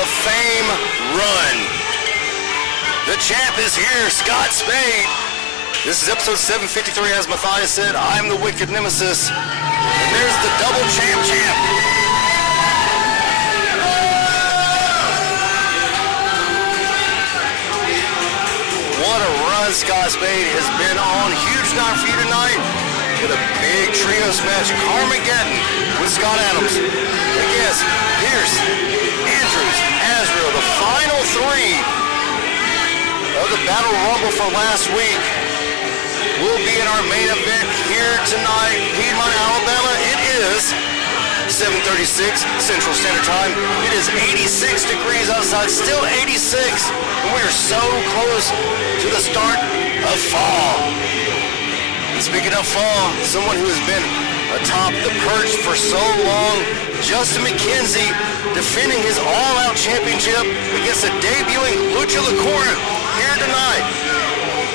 of Fame run. The champ is here, Scott Spade. This is episode 753, as Matthias said. I'm the wicked nemesis. And there's the double champ. What a run Scott Spade has been on. Huge night for you tonight with a big trios match. Carmageddon with Scott Adams against Pierce, Andrews, Azrael. The final three of the Battle Rumble for last week will be in our main event here tonight, Piedmont, Alabama. It is 7:36 Central Standard Time. It is 86 degrees outside, still 86, and we are so close to the start of fall. And speaking of fall, someone who has been atop the perch for so long, Justin McKenzie defending his all-out championship against the debuting Lucha Lacora here tonight.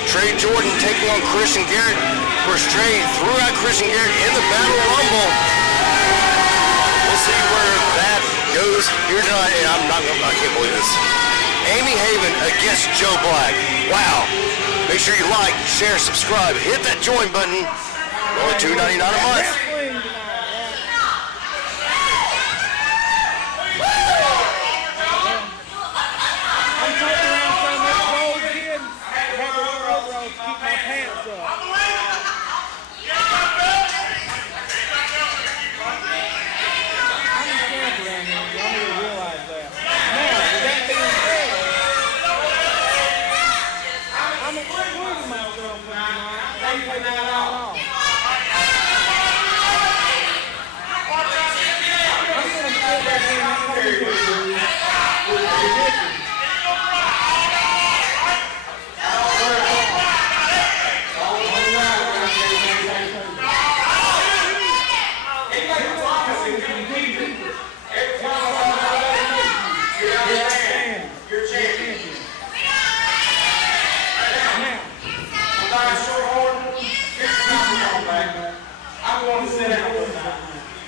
Trey Jordan taking on Christian Garrett. Of course, Trey threw out Christian Garrett in the Battle Rumble. We'll see where that goes here tonight, and I can't believe this. Amy Haven against Joe Black. Wow. Make sure you like, share, subscribe, hit that join button. Only $2.99 a month.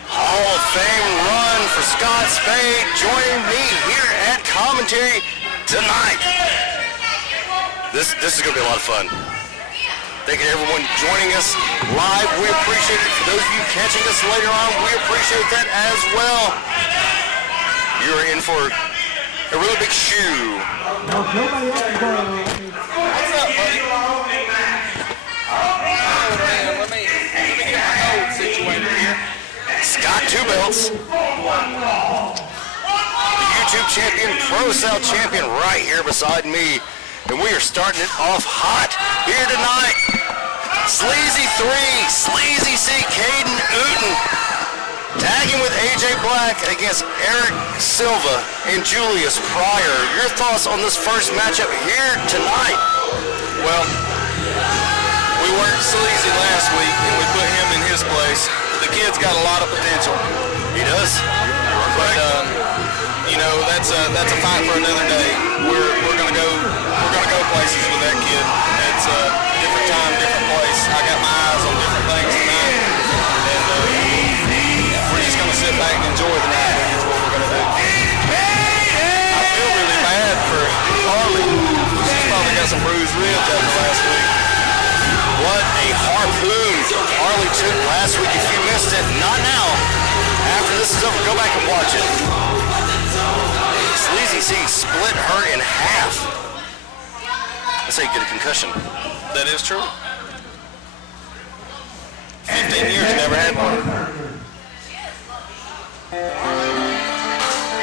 Hall of Fame run for Scott Spade joining me here at commentary tonight. This is going to be a lot of fun. Thank you to everyone joining us live. We appreciate it. For those of you catching us later on, we appreciate that as well. You are in for a really big shoe. What's up, buddy? Let me get my nose situated here. Scott Two Belts, the YouTube champion, ProSouth champion right here beside me. And we are starting it off hot here tonight. Sleazy 3, Sleazy C, Caden Uten, tagging with AJ Black against Eric Silva and Julius Pryor. Your thoughts on this first matchup here tonight? Well, we worked Sleazy last week and we put him in his place. The kid's got a lot of potential. He does. But you know, that's a fight for another day. We're gonna go places with that kid. It's a different time, different place. I got my eyes on different things tonight, and we're just gonna sit back and enjoy the night. Is what we're gonna do. I feel really bad for Harley. She's probably got some bruised ribs after last week. What a harpoon Harley took last week. If you missed it, not now. After this is over, go back and watch it. Sleazy C split her in half. That's how you get a concussion. That is true. 15 years, never had one.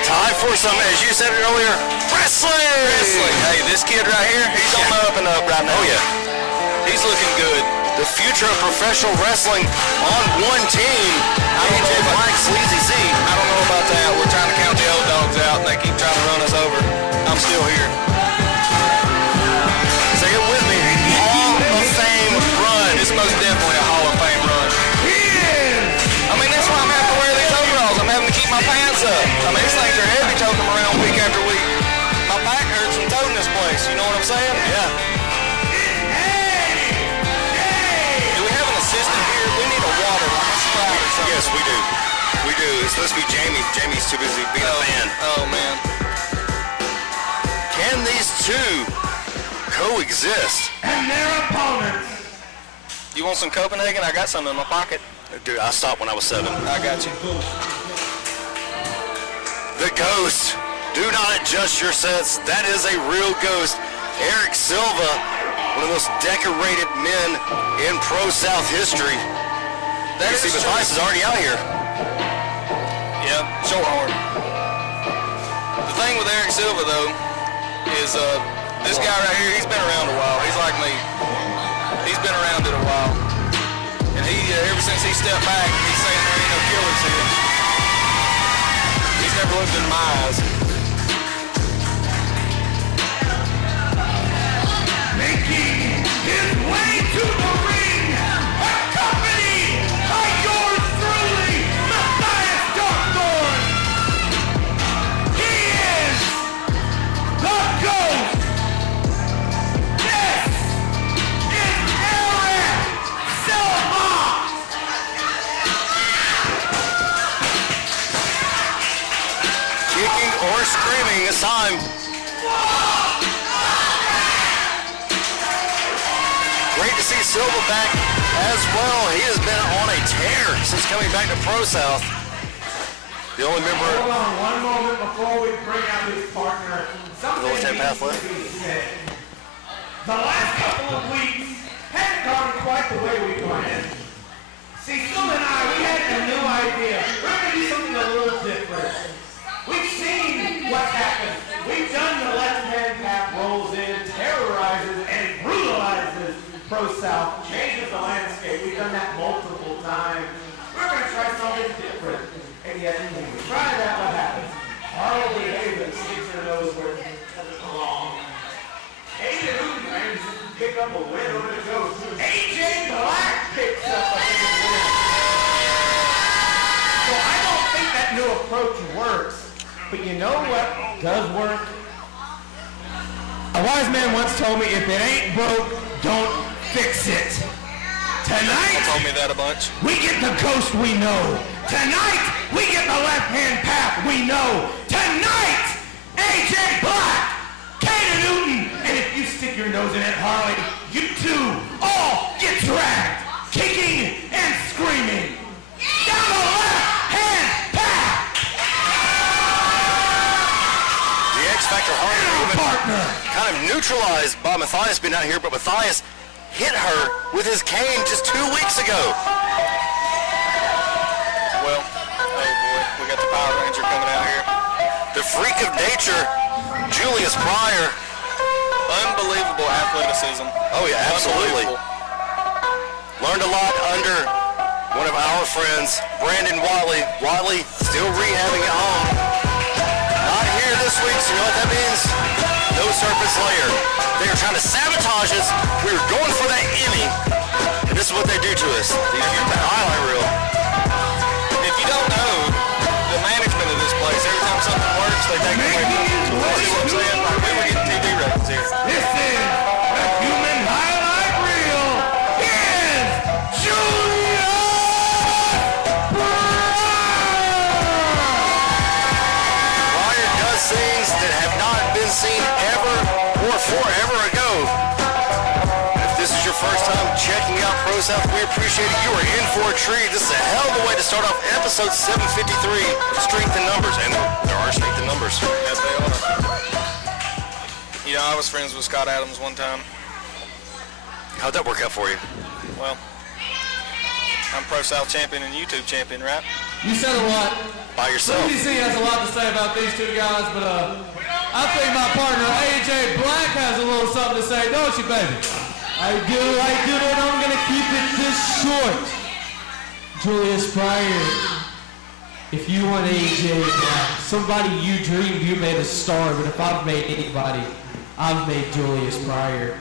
Time for some, as you said it earlier, wrestling. Hey, this kid right here, he's on the up and up right now. Oh yeah. He's looking good. The future of professional wrestling on one team. AJ Black, Sleazy C. I don't know about that. We're trying to count the old dogs out, and they keep trying to run us over. I'm still here. Say it with me. Hall of Fame run. It's most definitely a Hall of Fame run. I mean, that's why I'm having to wear these overalls. I'm having to keep my pants up. I mean, these things are heavy toting them around week after week. My back hurts from toting this place. You know what I'm saying? Yeah. Do we have an assistant here? We need a water, like a Sprite or something. Yes, we do. We do. It's supposed to be Jamie. Jamie's too busy being a fan. Oh, man. Can these two coexist? And their opponents. You want some Copenhagen? I got some in my pocket. Dude, I stopped when I was 7. I got you. The Ghost. Do not adjust your sets. That is a real ghost. Eric Silva, one of the most decorated men in ProSouth history. That you is see, true. Matthias is already out here. Yeah, short arm. The thing with Eric Silva, though, is this guy right here, he's been around a while. He's like me. He's been around it a while. And he, ever since he stepped back, he's saying there ain't no killers here. He's never looked in my eyes. Making his way to the ring, accompanied by yours truly, Matthias Darkthorn. He is the Ghost. This is Eric Silva. Kicking or screaming this time. Great to see Silva back as well. He has been on a tear since coming back to ProSouth. The only member. Hold on one moment before we bring out his partner. Something Little needs pathway. to be said. The last couple of weeks hadn't gone quite the way we planned. See, Phil and I, we had a new idea. We're going to do something a little different. We've seen what's happened. We've done the left-hand path rolls in, terrorizes, and brutalizes ProSouth, changes the landscape. We've done that multiple times. We're going to try something different. And yet, when we try that, what happens? Harley Davis sticks her nose where it doesn't belong. AJ Hootenan's pick up a win over the Ghost. AJ Black picks up a big win. So I don't think that new approach works. But you know what does work? A wise man once told me, if it ain't broke, don't fix it. Tonight, Told me that a bunch. we get the Ghost we know. Tonight, we get the left-hand path we know. Tonight, AJ Black, Kaden Newton, and if you stick your nose in it, Harley, you two all get dragged, kicking and screaming down the left-hand path. The X Factor Harley And our movement partner. kind of neutralized by Matthias being out here, but Matthias hit her with his cane just 2 weeks ago. Well, oh boy, we got the Power Ranger coming out here. The freak of nature, Julius Pryor. Unbelievable athleticism. Oh yeah, absolutely. Unbelievable. Learned a lot under one of our friends, Brandon Wiley. Wiley still rehabbing at home. Not here this week, so you know what that means? No Serpent's Lair. They are trying to sabotage us. We were going for that Emmy, and this is what they do to us. They use the highlight reel. If you don't know the management of this place, every time something works, they take it away from you. See what I'm saying? Like, we were getting TV ratings here. This is the human highlight reel. Here's Julia Pryor does things that have not been seen ever or forever ago. If this is your first time checking out ProSouth, we appreciate it. You are in for a treat. This is a hell of a way to start off episode 753 of Strength in Numbers. And there are strength in numbers. Yes, they are. You know, I was friends with Scott Adams one time. How'd that work out for you? Well, I'm ProSouth champion and YouTube champion, right? You said a lot. By yourself. CDC has a lot to say about these two guys, but I think my partner AJ Black has a little something to say, don't you, baby? I do, and I'm gonna keep it this short. Julius Pryor, if you want AJ Black, somebody you dreamed you made a star, but if I've made anybody, I've made Julius Pryor.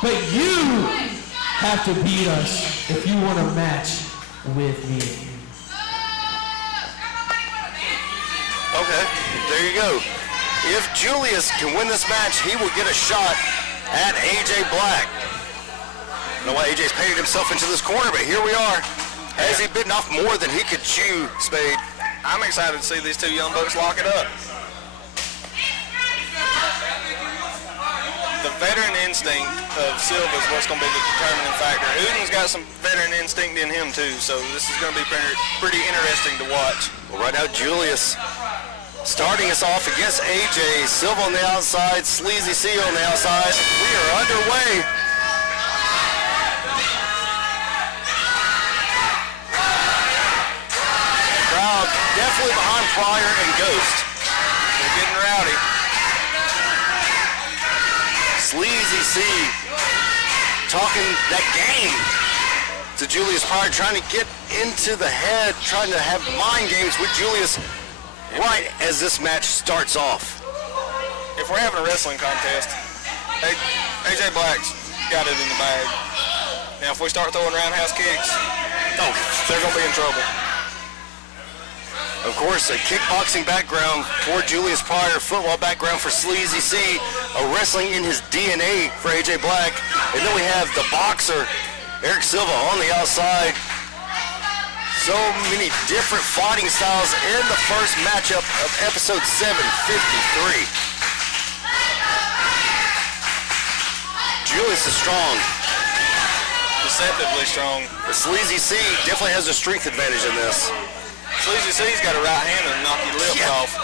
But you have to beat us if you want to match with me. Okay, there you go. If Julius can win this match, he will get a shot at AJ Black. I don't know why AJ's painted himself into this corner, but here we are. Has he bitten off more than he could chew, Spade? I'm excited to see these two young bucks lock it up. veteran instinct of Silva is what's going to be the determining factor. Uden's got some veteran instinct in him too, so this is going to be pretty interesting to watch. Well, right now, Julius starting us off against AJ. Silva on the outside, Sleazy C on the outside. We are underway. Crowd definitely behind Pryor and Ghost. They're getting rowdy. Sleazy C talking that game to Julius Pryor, trying to get into the head, trying to have mind games with Julius right as this match starts off. If we're having a wrestling contest, AJ Black's got it in the bag. Now if we start throwing roundhouse kicks, they're going to be in trouble. Of course, a kickboxing background for Julius Pryor, football background for Sleazy C, a wrestling in his DNA for AJ Black, and then we have the boxer, Eric Silva, on the outside. So many different fighting styles in the first matchup of episode 753. Julius is strong. Deceptively strong. But Sleazy C definitely has a strength advantage in this. Sleazy C's got a right hand and knock your lips off.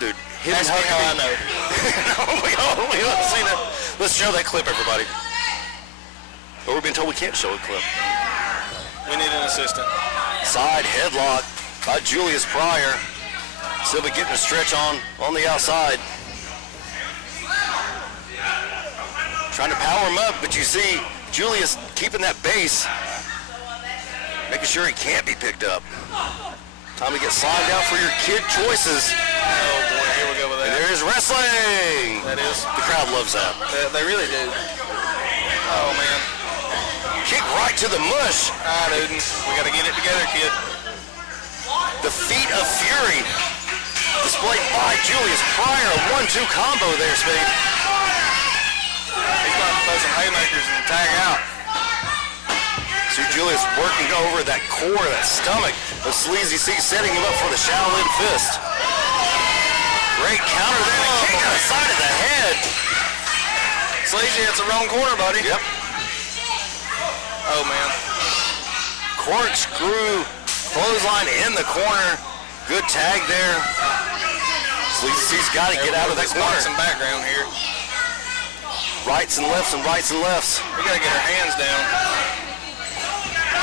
Dude, him That's hugging how I me. know. Let's show that clip, everybody. But we're being told we can't show a clip. We need an assistant. Side headlock by Julius Pryor. Silva getting a stretch on the outside. Trying to power him up, but you see Julius keeping that base. Making sure he can't be picked up. Time to get slimed out for your kid choices. Oh boy, here we go with And that. there's wrestling. That is. The crowd loves that. They really do. Oh man. Kick right to the mush. All right, Uden. We got to get it together, kid. The feet of fury displayed by Julius Pryor. A 1-2 combo there, Spade. He's about to throw some haymakers and tag out. See Julius working over that core, that stomach of Sleazy C, setting him up for the Shaolin fist. Great counter there, and kick to the side of the head. Sleazy, it's the wrong corner, buddy. Yep. Oh man. Corkscrew clothesline in the corner. Good tag there. Sleazy C's got to get out of that corner. Some background here. Rights and lefts and rights and lefts. We got to get our hands down.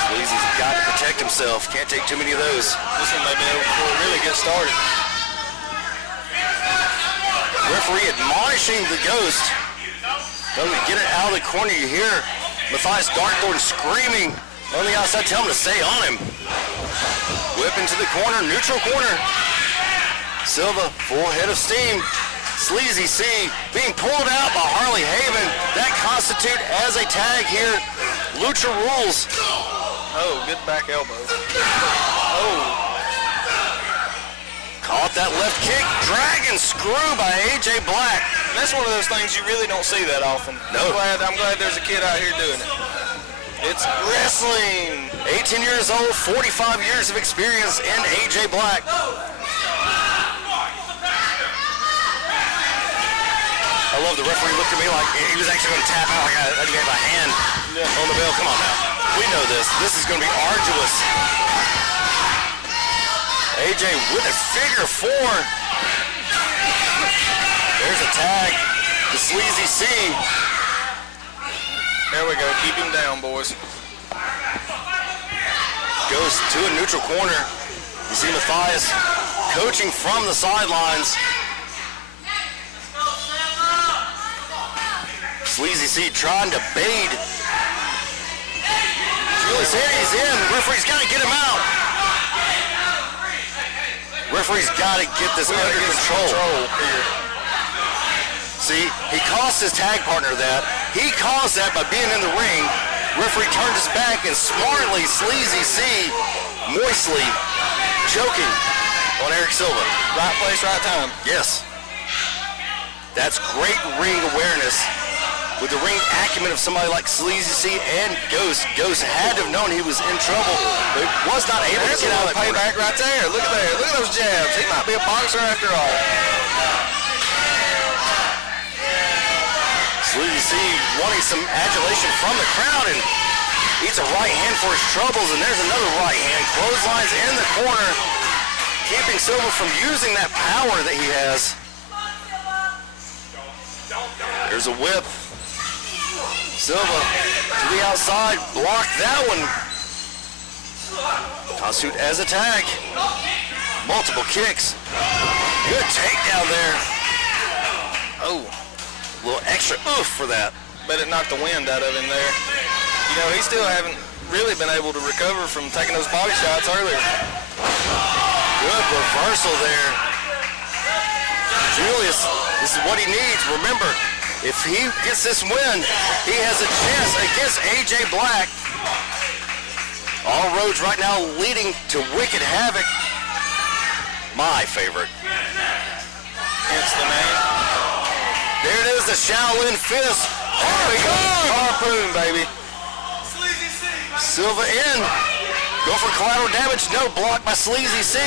Sleazy's got to protect himself. Can't take too many of those. This one may be over before we really get started. Referee admonishing the Ghost. Doesn't get it out of the corner. You hear Matthias Darkthorn screaming on the outside. Tell him to stay on him. Whip into the corner, neutral corner. Silva, full head of steam. Sleazy C being pulled out by Harley Haven. That constitute as a tag here. Lucha rules. Oh, good back elbow. Oh. Caught that left kick. Dragon screw by AJ Black. And that's one of those things you really don't see that often. No. I'm glad there's a kid out here doing it. It's wrestling. 18 years old, 45 years of experience in AJ Black. I love the referee looked at me like he was actually going to tap out. Like I gave a hand on the bell. Come on now. We know this. This is going to be arduous. AJ with a figure four. There's a tag. The Sleazy C. There we go. Keep him down, boys. Goes to a neutral corner. You see Matthias coaching from the sidelines. Sleazy C trying to bait. Julius in, he's in. Referee's got to get him out. Referee's got to get this under control. See, he cost his tag partner that. He caused that by being in the ring. Referee turned his back and smartly Sleazy C moistly choking on Eric Silva. Right place, right time. Yes. That's great ring awareness. With the ring acumen of somebody like Sleazy C and Ghost. Ghost had to have known he was in trouble, but was not able to get out of that corner. Payback right there. Look at there. Look at those jabs. He might be a boxer after all. Sleazy C wanting some adulation from the crowd and eats a right hand for his troubles, and there's another right hand. Clotheslines in the corner, keeping Silva from using that power that he has. There's a whip. Silva to the outside, blocked that one. ProSouth as a tag. Multiple kicks. Good takedown there. Oh, a little extra oof for that. Bet it knocked the wind out of him there. You know, he still haven't really been able to recover from taking those body shots earlier. Good reversal there. Julius, this is what he needs. Remember, if he gets this win, he has a chance against AJ Black. All roads right now leading to Wicked Havoc. My favorite. Hence the name. There it is, the Shaolin Fist. There we go. Harpoon, baby. Silva in. Go for collateral damage. No, blocked by Sleazy C.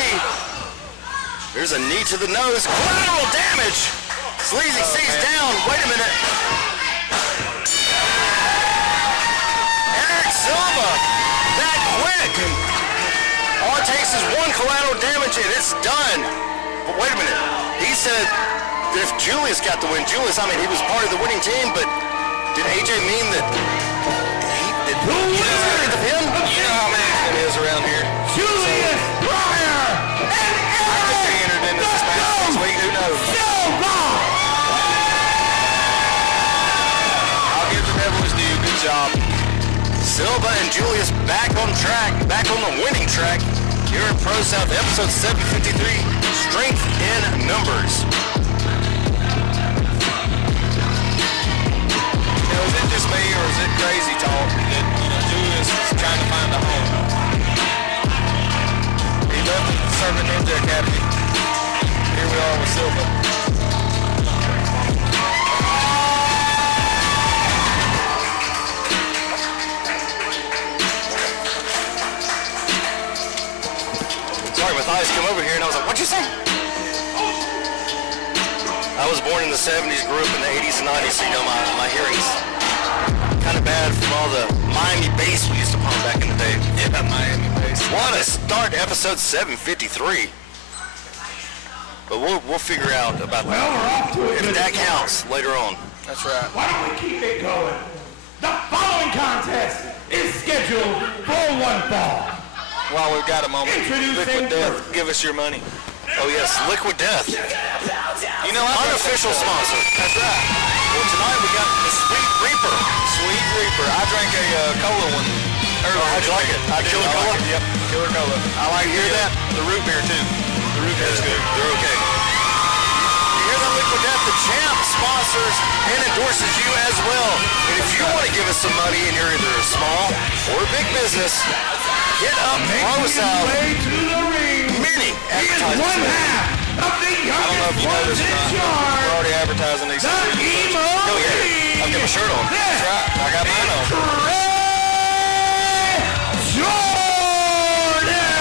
There's a knee to the nose. Collateral damage. Sleazy C's down. Wait a minute. Eric Silva. That quick. All it takes is one collateral damage and it's done. But wait a minute. He said that if Julius got the win, Julius, I mean, he was part of the winning team, but did AJ mean that he was going to get the pin? You know how many it is around here. Julius Breyer and I could be entered into this match next week. Who knows? Silva. I'll give the devil his due. Good job. Silva and Julius back on track, back on the winning track here at ProSouth, episode 753, Strength in Numbers. You know, is it just me or is it crazy talk that, you know, Julius is trying to find a home? He left the Servant Ninja Academy. Here we are with Silva. Sorry, Matthias come over here and I was like, what'd you say? I was born in the 70s, grew up in the 80s and 90s, so you know my hearing's kind of bad from all the Miami bass we used to pump back in the day. Yeah, Miami bass. What a start to episode 753. But we'll figure out about Well, we're off to it. if that counts later on. That's right. Why don't we keep it going? The following contest is scheduled for one fall. While we've got a moment, Introducing Liquid Death, give us your money. Oh yes, Liquid Death, You know, I unofficial sponsor. That's right. Well, tonight we got the Sweet Reaper. Sweet Reaper. I drank a cola one earlier. How'd you like it? Killer I Cola? like it, yep. Killer Cola. I like to hear that. The root beer, too. The root beer is good. They're okay. You hear that, Liquid Death? The champ sponsors and endorses you as well. And if you want to give us some money and you're either a small or a big business, hit up ProSouth. Way to the ring. Many He is one advertisements. half of the I don't know if you know youngest this ones or in not. We're charge. already advertising these. The Emo Go ahead. King. I've got my shirt on. That's right. I got mine on. Jordan.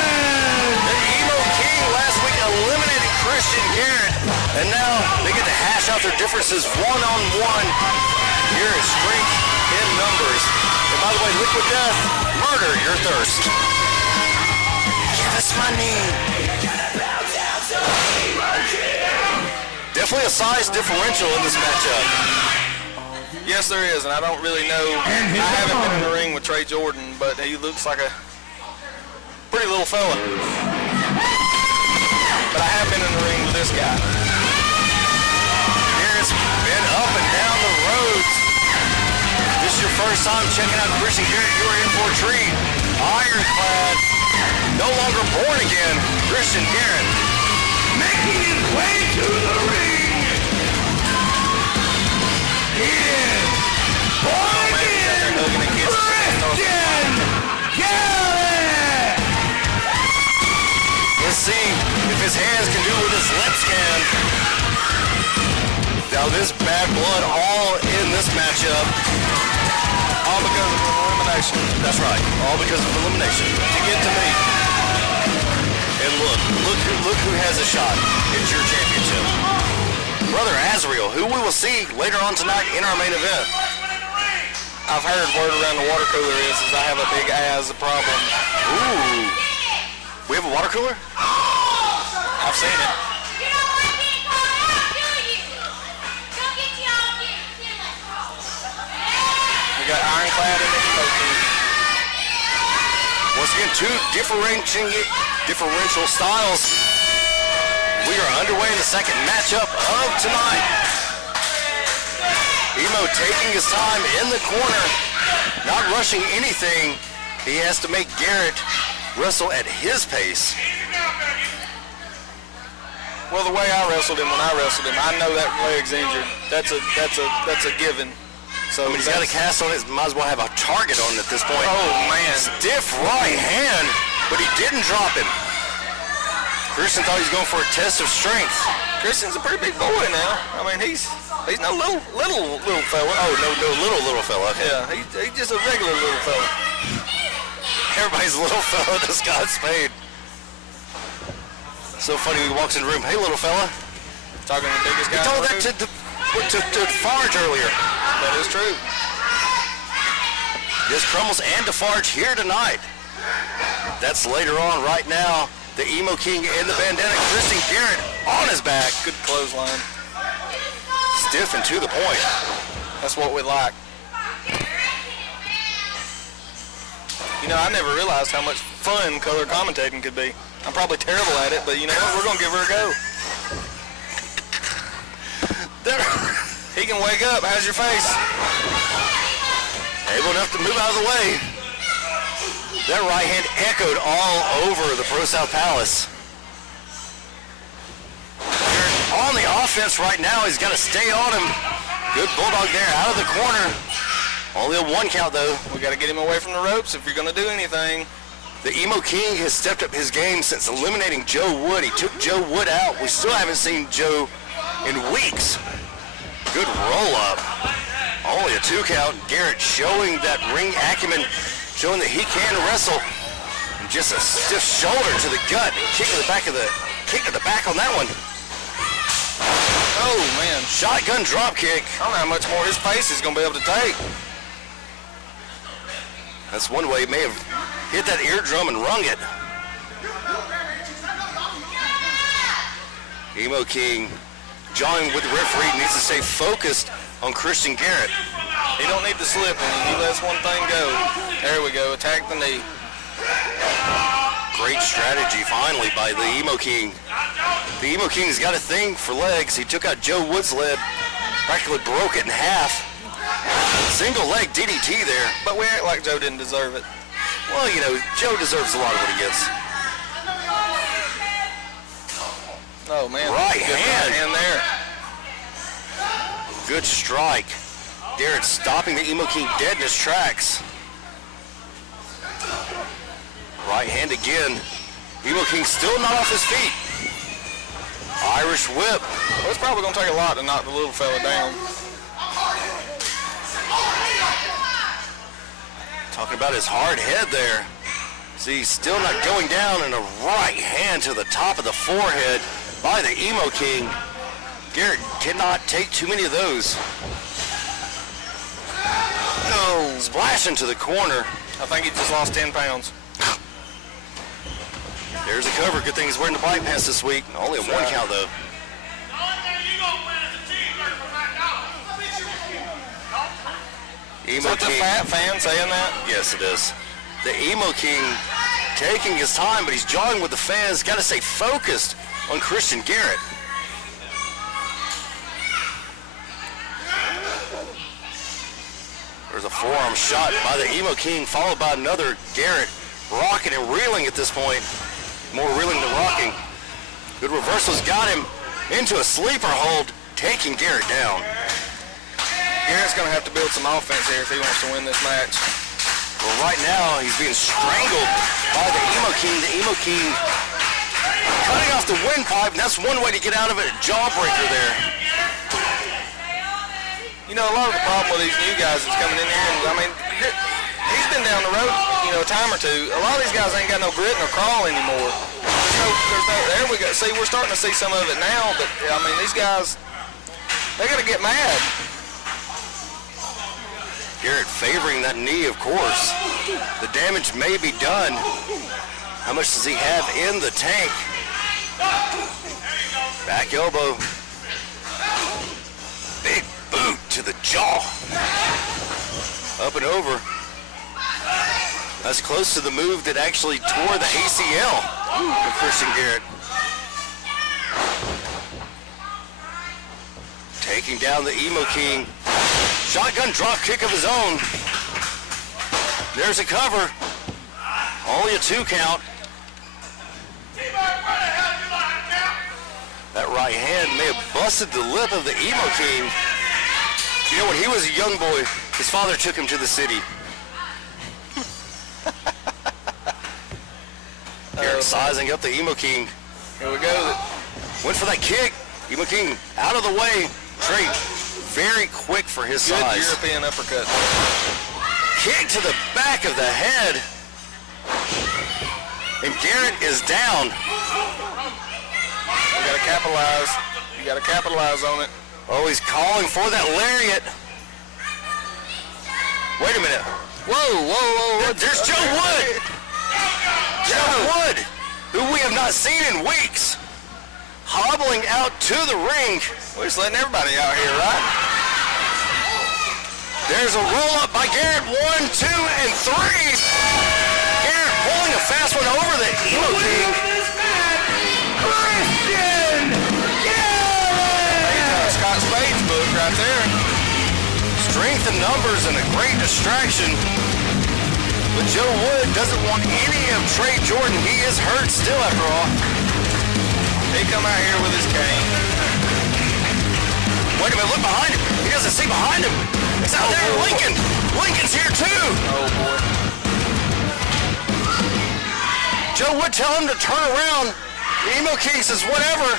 The Emo King last week eliminated Christian Garrett, and now they get to hash out their differences one-on-one here at Strength in Numbers. And by the way, Liquid Death, murder your thirst. Give us money. Definitely a size differential in this matchup. Yes, there is, and I don't really know. And his I haven't been in the opponent. ring with Trey Jordan, but he looks like a pretty little fella. But I have been in the ring with this guy. Garrett's been up and down the roads. This is your first time checking out Christian Garrett. You are in for a treat. Ironclad, no longer born again, Christian Garrett. Making his way to the ring is born again Christian Garrett. Let's see if his hands can do what his lips can. Now this bad blood all in this matchup. All because of elimination. That's right, all because of elimination. To get to me. And look who has a shot. It's your championship. brother Azrael, who we will see later on tonight in our main event. I've heard word around the water cooler is I have a big ass problem. Ooh. We have a water cooler? I've seen it. We got Ironclad and the Emo King. Once again, two differential styles. We are underway in the second matchup of tonight. Emo taking his time in the corner, not rushing anything. He has to make Garrett wrestle at his pace. Well, the way I wrestled him when I wrestled him, I know that leg's injured. That's a given. So He's got a cast on it. Might as well have a target on it at this point. Oh man, Stiff right hand, but he didn't drop him. Christian thought he was going for a test of strength. Christian's a pretty big boy now. I mean, he's no little fella. Oh, no little fella. Yeah, he's just a regular little fella. Everybody's a little fella to Scott Spade. So funny when he walks in the room. Hey, little fella. Talking to the biggest guy. He told in the that room. to Farge earlier. That is true. This Crumbles and DeFarge here tonight. That's later on. Right now, the Emo King in the bandana. Christian Garrett on his back. Good clothesline. Stiff and to the point. That's what we like. You know, I never realized how much fun color commentating could be. I'm probably terrible at it, but you know what? We're going to give her a go. He can wake up. How's your face? Able enough to move out of the way. That right hand echoed all over the ProSouth Palace. On the offense right now. He's got to stay on him. Good bulldog there out of the corner. Only a one count though. We got to get him away from the ropes if you're going to do anything. The Emo King has stepped up his game since eliminating Joe Wood. He took Joe Wood out. We still haven't seen Joe in weeks. Good roll up. Only a 2 count. Garrett showing that ring acumen, showing that he can wrestle. And just a stiff shoulder to the gut. Kick to the back on that one. Oh man, Shotgun drop kick. I don't know how much more his face is going to be able to take. That's one way he may have hit that eardrum and rung it. Emo King jawing with the referee, needs to stay focused on Christian Garrett. He don't need to slip and he lets one thing go. There we go, attack the knee. Great strategy finally by the Emo King. The Emo King's got a thing for legs. He took out Joe Wood's leg, practically broke it in half. Single leg DDT there. But we act like Joe didn't deserve it. Well, you know, Joe deserves a lot of what he gets. Oh man, Right good hand. right hand there. Good strike. Garrett stopping the Emo King dead in his tracks. Right hand again. Emo King still not off his feet. Irish whip. Well, it's probably going to take a lot to knock the little fella down. Talking about his hard head there. See, still not going down, and a right hand to the top of the forehead by the Emo King. Garrett cannot take too many of those. No. Splash into the corner. I think he just lost 10 pounds. There's a cover. Good thing he's wearing the bypass this week. Only a 1 count, though. Is Emo that the King. fat fan saying that? Yes, it is. The Emo King taking his time, but he's jawing with the fans. Got to stay focused on Christian Garrett. There's a forearm shot by the Emo King, followed by another. Garrett rocking and reeling at this point. More reeling than rocking. Good reversals got him into a sleeper hold, taking Garrett down. Garrett's going to have to build some offense here if he wants to win this match. Well, right now, he's being strangled by the Emo King. The Emo King cutting off the windpipe, and that's one way to get out of it. A jawbreaker there. You know, a lot of the problem with these new guys that's coming in here, and, I mean, he's been down the road, you know, a time or two. A lot of these guys ain't got no grit nor crawl anymore. There we go. See, we're starting to see some of it now, but, I mean, these guys, They gotta get mad. Garrett favoring that knee, of course. The damage may be done. How much does he have in the tank? Back elbow. Big boot to the jaw. Up and over. That's close to the move that actually tore the ACL for Christian Garrett. Taking down the Emo King. Shotgun drop kick of his own. There's a cover. Only a 2 count. That right hand may have busted the lip of the Emo King. You know, when he was a young boy, his father took him to the city. Garrett sizing up the Emo King. Here we go. Went for that kick. Emo King out of the way. Trey, very quick for his Good size. European uppercut. Kick to the back of the head. And Garrett is down. You gotta capitalize. You gotta capitalize on it. Oh, he's calling for that lariat. Wait a minute. Whoa. There's Joe Wood. Joe Wood, who we have not seen in weeks. Hobbling out to the ring. We're just letting everybody out here, right? There's a roll-up by Garrett. 1, 2, and 3. Garrett pulling a fast one over the Emo King. Christian Garrett! Scott Spade's book right there. Strength in numbers and a great distraction. But Joe Wood doesn't want any of Trey Jordan. He is hurt still after all. He come out here with his cane. Wait a minute, look behind him. He doesn't see behind him. It's out there, Lincoln. Lincoln's here too. Oh boy. Joe Wood tell him to turn around. The Emo King says whatever.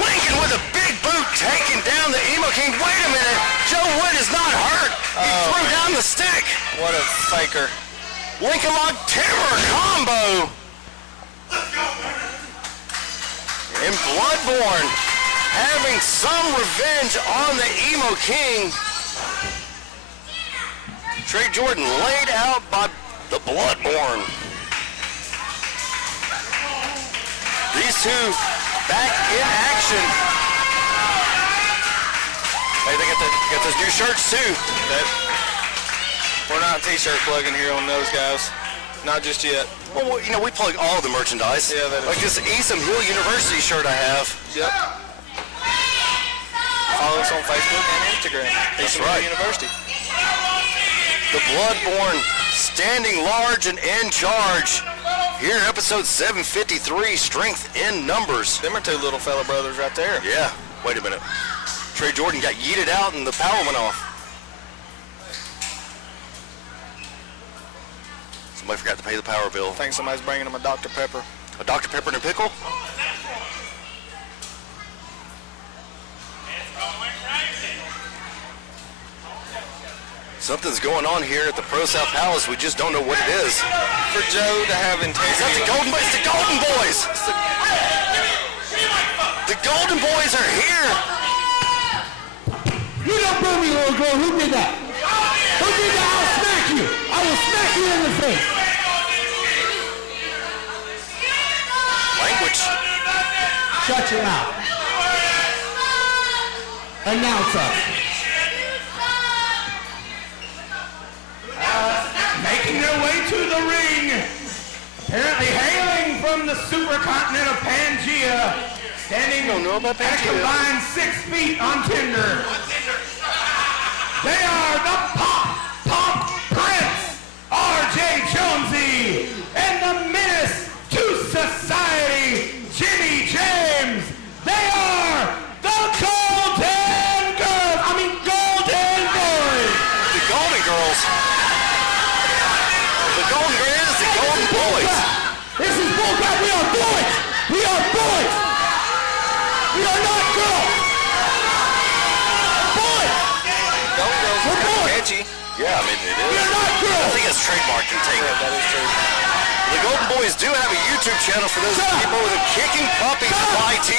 Lincoln with a big boot taking down the Emo King. Wait a minute. Joe Wood is not hurt. He threw down the stick. What a faker. Lincoln Log Timber combo. And Bloodborne having some revenge on the Emo King. Trey Jordan laid out by the Bloodborne. These two back in action. Hey, they got those new shirts too. We're not t-shirt plugging here on those guys. Not just yet. Well, you know, we plug all the merchandise. Yeah, that is like this Eastham Hill University shirt I have. Yep. Follow us on Facebook and Instagram. That's Eastham right. Hill University. The Bloodborne standing large and in charge. Here in episode 753, Strength in Numbers. Them are two little fella brothers right there. Yeah, wait a minute. Trey Jordan got yeeted out and the power went off. Somebody forgot to pay the power bill. I think somebody's bringing them a Dr. Pepper. A Dr. Pepper and a pickle? Something's going on here at the ProSouth Palace. We just don't know what it is. For Joe to have Is that integrity. the Golden Boys? It's the Golden Boys! The Golden Boys are here! You don't boo me, little girl. Who did that? Who did that? I'll smack you. I will smack you in the face. Language. Shut your mouth. Announce us. Making their way to the ring. Apparently hailing from the supercontinent of Pangea. Standing Don't know about at a Pangea. combined 6 feet on Tinder. They are the Pop Prince, R.J. Jonesy, and the menace to society, Jimmy James. They are the Golden Girls. Golden Boys. The Golden Girls. The Golden Girls, the Golden Boys. This is bullcrap. We are boys. We are boys. We are not girls. Boys. Golden Girls We're is kind of boys. catchy. Yeah, I mean, it We is. are not I girls. think it's trademarked and taken. That is true. The Golden Boys do have a YouTube channel for those people with a Kicking Puppies YT.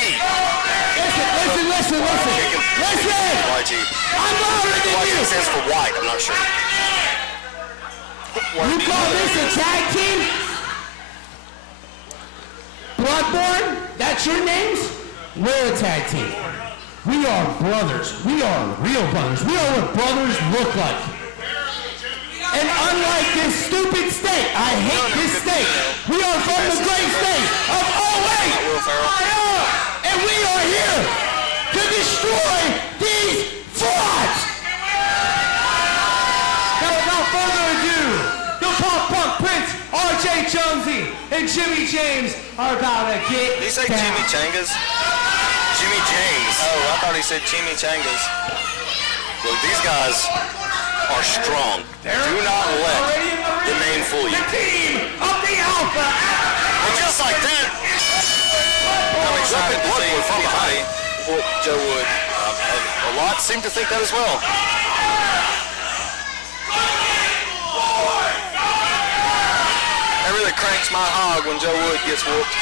Listen. YT. I'm louder than YT you. stands for white, I'm not sure. You call this a tag team? Bloodborne? That's your names? We're a tag team. We are brothers. We are real brothers. We are what brothers look like. And unlike this stupid state, I hate this state. We are from the great state of Ohio. And we are here to destroy these frauds. Now, without further ado, the Pop Punk Prince, R.J. Jonesy, and Jimmy James are about to get Did he say down. chimichangas? Jimmy James. Oh, I thought he said chimichangas. Look, these guys are strong. Do not let the name fool you. The team of the Alpha. And just like that, I'm excited to Blood see Boy from anybody whoop Joe Wood. a lot seem to think that as well. That really cranks my hog when Joe Wood gets whooped.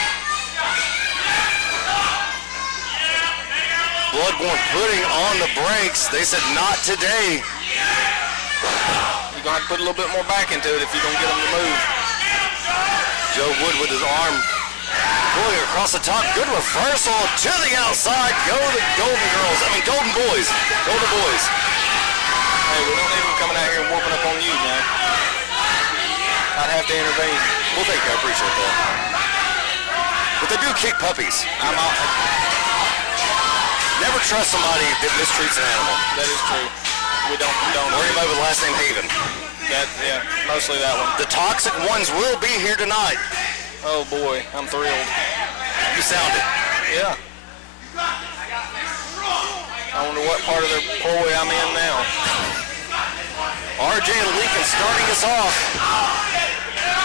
Bloodborne putting on the brakes. They said not today. You're going to have to put a little bit more back into it if you're going to get them to move. Joe Wood with his arm pulling across the top. Good reversal to the outside. Go the Golden Girls. I mean Golden Boys. Golden Boys. Hey, we don't need them coming out here and whooping up on you now. I'd have to intervene. Well, thank you. I appreciate that. But they do kick puppies. I'm out. Never trust somebody that mistreats an animal. That is true. We don't Or anybody with the last name Haven. yeah, mostly that one. The toxic ones will be here tonight. Oh boy, I'm thrilled. You sound it. Yeah. I wonder what part of their ploy I'm in now. RJ and Lincoln starting us off.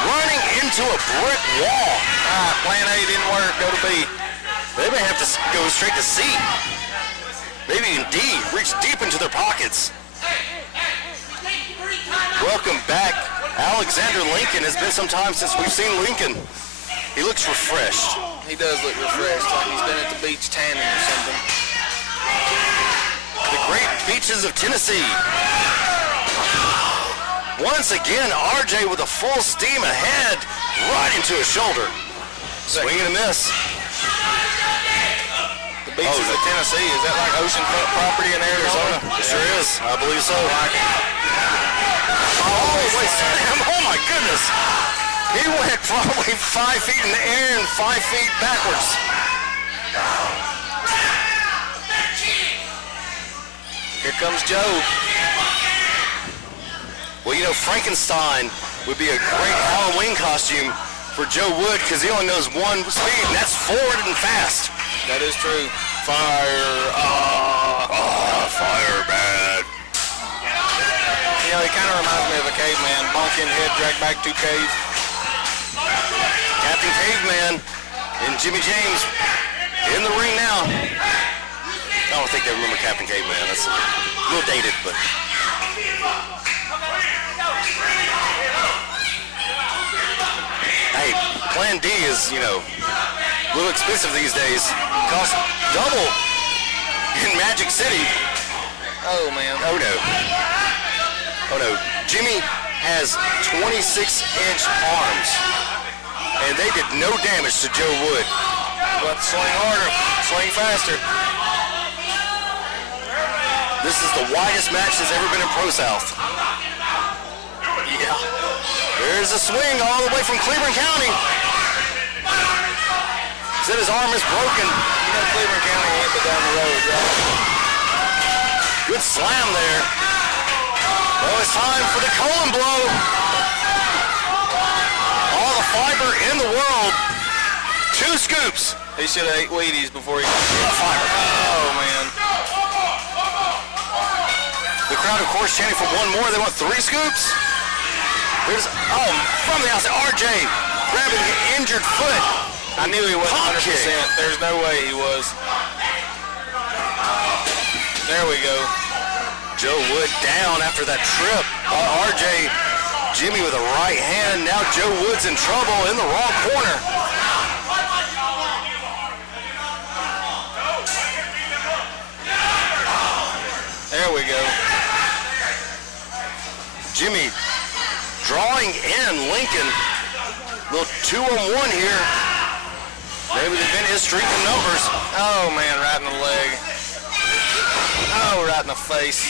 Running into a brick wall. Plan A didn't work, go to B. They may have to go straight to C. Maybe even D. Reach deep into their pockets. Welcome back. Alexander Lincoln. Has been some time since we've seen Lincoln. He looks refreshed. He does look refreshed, like he's been at the beach tanning or something. The great beaches of Tennessee. Once again, RJ with a full steam ahead, right into his shoulder. Swing and a miss. The beaches of Tennessee, is that like oceanfront property in Arizona? It sure is. I believe so. Oh, wait, Sam. Oh, my goodness. He went probably 5 feet in the air and 5 feet backwards. Here comes Joe. Well, you know, Frankenstein would be a great Halloween costume for Joe Wood because he only knows one speed, and that's forward and fast. That is true. Fire. Fire bad. You know, he kind of reminds me of a caveman. Bonking head dragged back to cave. Captain Caveman and Jimmy James in the ring now. I don't think they remember Captain Caveman. That's a little dated, but... Hey, Plan D is, you know, a little expensive these days. Costs double in Magic City. Oh, man. Oh, no. Oh, no. Jimmy has 26-inch arms, and they did no damage to Joe Wood. But swing harder, swing faster. This is the widest match that's ever been in ProSouth. Yeah. There's a swing all the way from Cleveland County. Said his arm is broken. You know Cleveland County ain't but down the road, right? Good slam there. Well, it's time for the colon blow. All the fiber in the world. 2 scoops. He should have ate Wheaties before he... Fiber. Oh, man. The crowd, of course, chanting for one more. They want 3 scoops. There's, from the outside, RJ grabbing the injured foot. I knew he wasn't Pop 100%. kick. There's no way he was. There we go. Joe Wood down after that trip. RJ Jimmy with a right hand. Now Joe Wood's in trouble in the wrong corner. There we go. Jimmy drawing in Lincoln. Little 2-on-1 here. Maybe they've been his streak in numbers. Oh, man, right in the leg. Oh, right in the face.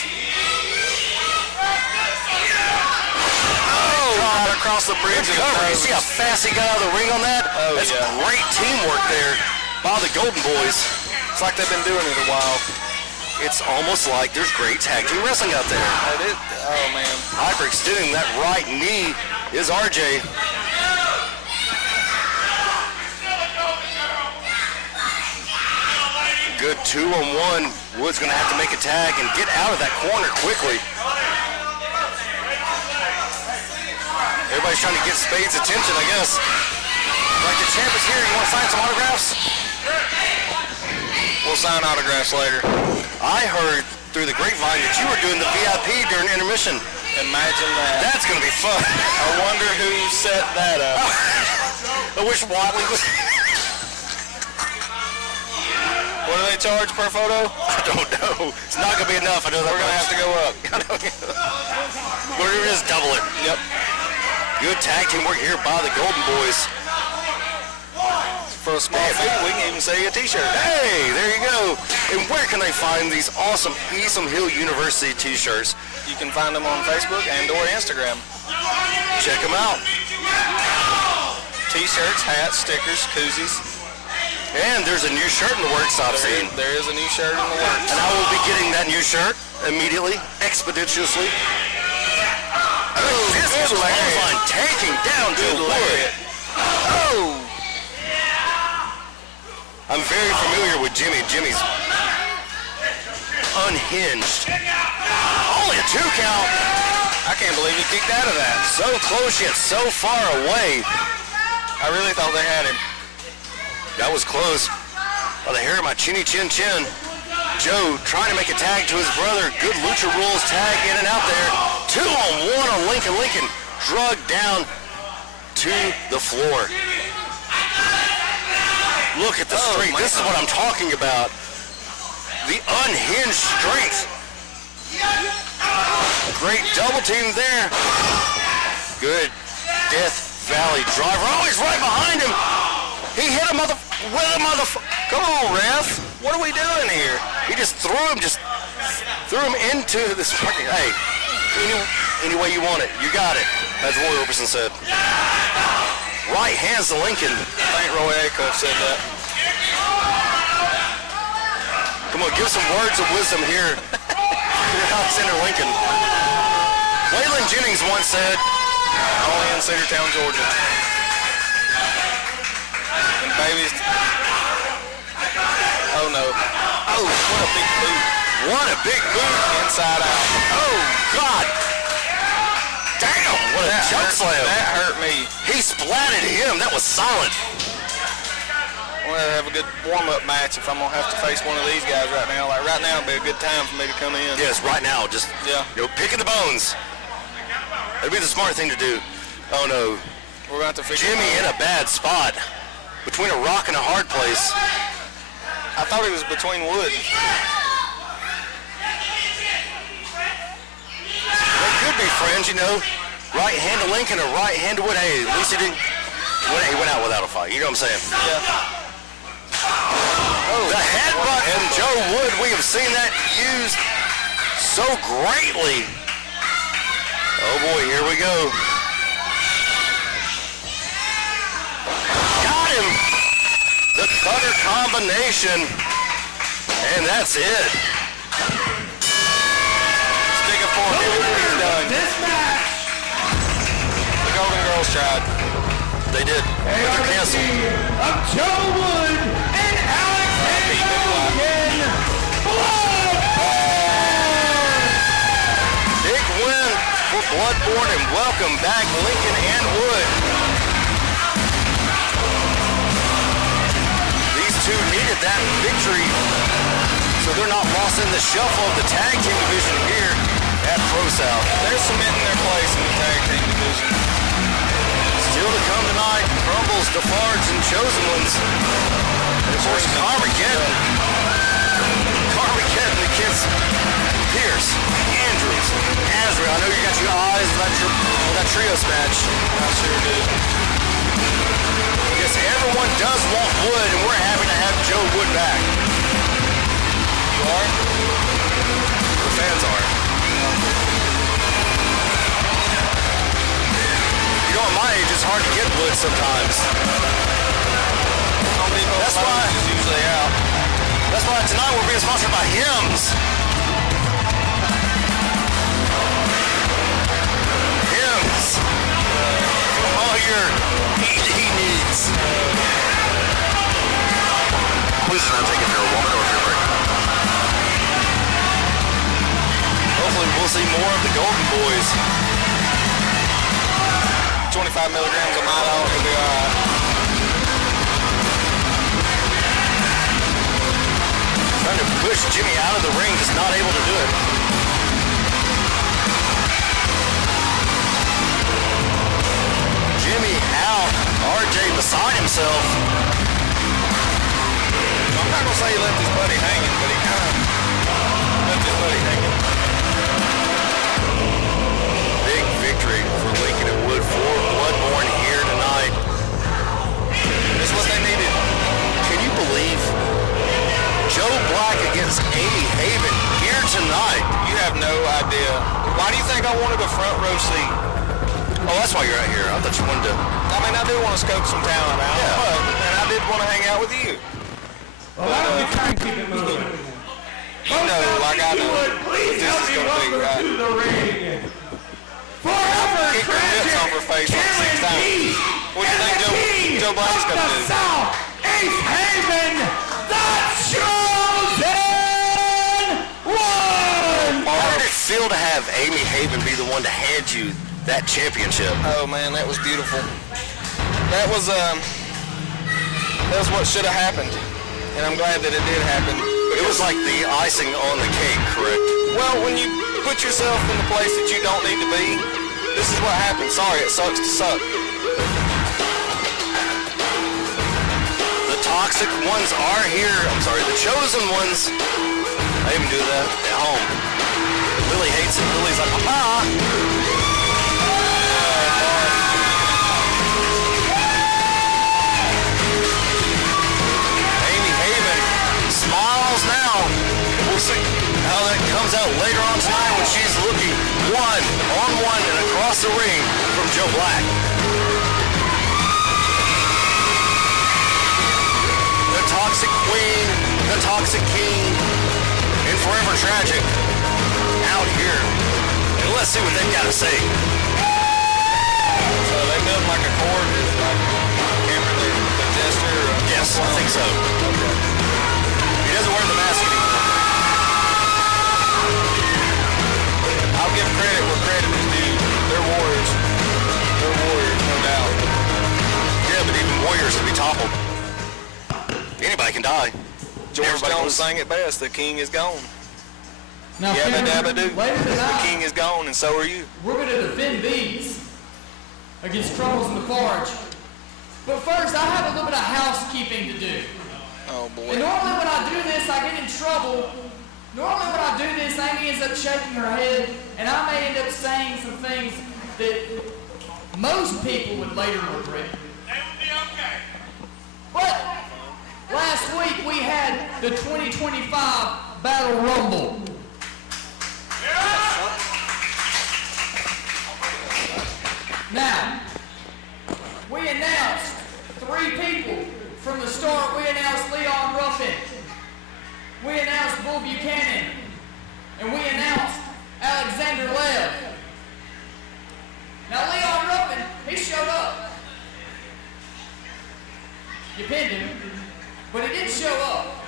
Oh, right across the bridge. Good cover. You see how fast he got out of the ring on that? Oh, That's yeah. great teamwork there by the Golden Boys. It's like they've been doing it a while. It's almost like there's great tag team wrestling out there. It is. Oh, man. Hyperextending that right knee is RJ. Good 2-on-1. Wood's going to have to make a tag and get out of that corner quickly. Everybody's trying to get Spade's attention, I guess. Like, the champ is here. You want to sign some autographs? We'll sign autographs later. I heard through the grapevine that you were doing the VIP during intermission. Imagine that. That's going to be fun. I wonder who set that up. I wish Watley was... What do they charge per photo? I don't know. It's not going to be enough. I know that We're going to have to go up. We're going to just double it. Yep. Good tag team work here by the Golden Boys. For a small fee, we can even sell you a t-shirt. Hey, there you go. And where can they find these awesome Esom Hill University t-shirts? You can find them on Facebook and or Instagram. Check them out. T-shirts, hats, stickers, koozies. And there's a new shirt in the works I've seen. There is a new shirt in the works. And I will be getting that new shirt immediately, expeditiously. This is clothesline taking down Joe Wood. Oh! I'm very familiar with Jimmy. Jimmy's unhinged. Only a 2 count. I can't believe he kicked out of that. So close yet so far away. I really thought they had him. That was close. By the hair of my chinny chin chin. Joe trying to make a tag to his brother. Good Lucha Rules tag in and out there. 2-on-1 on Lincoln. Lincoln drugged down to the floor. Look at the strength. This is what I'm talking about. The unhinged strength. Great double team there. Good Death Valley driver. Oh, he's right behind him. He hit him with a motherfucker. Come on, ref. What are we doing here? He just threw him into this fucking, hey, any way you want it. You got it. That's what Roy Orbison said. Right hands to Lincoln. I think Roy Acuff said that. Come on, give some words of wisdom here. Center Lincoln. Waylon Jennings once said, Only in Cedartown, Georgia. And babies. Oh no. Oh, what a big boot. what a big boot. Inside out. Oh, God. Damn, what a choke slam. That hurt me. He splatted him. That was solid. I'm going to have a good warm-up match if I'm going to have to face one of these guys right now. Like right now would be a good time for me to come in. Yes, right now, just picking the bones. That'd be the smart thing to do. Oh no, We're going to have to figure Jimmy it in out. a bad spot, between a rock and a hard place. I thought he was between wood. They could be friends, you know. Right hand to Lincoln or right hand to Wood. Hey, at least he didn't. He went out without a fight. You know what I'm saying? Yeah. The headbutt from Joe Wood. We have seen that used so greatly. Oh boy, here we go. Got him. The cutter combination. And that's it. Stick a fork in it. He's done. This match, The Golden Girls tried. They did. But they're canceled. of Joe Wood and Alex Hamilton. Big win for Bloodborne, and welcome back Lincoln and Wood. These two needed that victory, so they're not lost in the shuffle of the tag team division here. at ProSouth. They're cementing their place in the tag team division. Still to come tonight, Crumbles, Defarge, and Chosen Ones. And of course, Carmageddon. Carmageddon against Pierce, Andrews, Azrael. I know you got your eyes on that trios match. I sure did. Yes, everyone does want Wood, and we're happy to have Joe Wood back. You are? The fans are. You know, at my age, it's hard to get Wood sometimes. That's why it's usually out. That's why tonight we're being sponsored by Hims. Hims. For all your ED needs. Please do not take it if you're a woman or if you're pregnant. Hopefully we'll see more of the Golden Boys. 25 milligrams of Milo will be all right. Trying to push Jimmy out of the ring, just not able to do it. Jimmy out. RJ beside himself. I'm not going to say he left his buddy hanging, but he kind of left his buddy hanging. Big victory for Lincoln and Wood for Bloodborne here tonight. This is what they needed. Can you believe Joe Black against Amy Haven here tonight? You have no idea. Why do you think I wanted a front row seat? Oh, that's why you're out here. I thought you wanted to. I mean, I do want to scope some talent out, Yeah. but and I did want to hang out with you. Well, why don't we try and keep it moving? You know, like I know, Please this help is me going to be welcome right. to the ring. Forever Kick her lips off her face like 6 times. What do you think Joe Black's going to do? South, Ace Haven, the Chosen One. How did it feel to have Amy Haven be the one to hand you that championship? Oh man, that was beautiful. That was what should have happened, and I'm glad that it did happen. It was like the icing on the cake, correct? Well, when you put yourself in the place that you don't need to be, this is what happens. Sorry, it sucks to suck. The toxic ones are here. I'm sorry, the chosen ones. I even do that at home. Lily hates it. Lily's like, Papa. Amy Haven smiles now. We'll see how that comes out later on tonight when she's looking one-on-one and across the ring from Joe Black. The Toxic Queen, the Toxic King, and Forever Tragic out here. And let's see what they've got to say. So they built like a cord, like Cameron, the jester. Yes, I think so. He doesn't wear the mask anymore. I'll give credit where credit is due. They're warriors. They're warriors, no doubt. Yeah, but even warriors can be toppled. Anybody can die. George Everybody Jones knows. sang it best. The king is gone. Now, Yabba Cameron, dabba doo. later The tonight, king is gone, and so are you. we're going to defend these against Crumbles and the Forge. But first, I have a little bit of housekeeping to do. Oh boy. And normally when I do this, I get in trouble. Normally when I do this, Amy ends up shaking her head, and I may end up saying some things that most people would later regret. They will be okay. But last week we had the 2025 Battle Rumble. Now, we announced 3 people from the start. We announced Leon Ruffin. We announced Bull Buchanan. And we announced Alexander Lev. Now, Leon Ruffin, he showed up. You pinned him, but he did show up.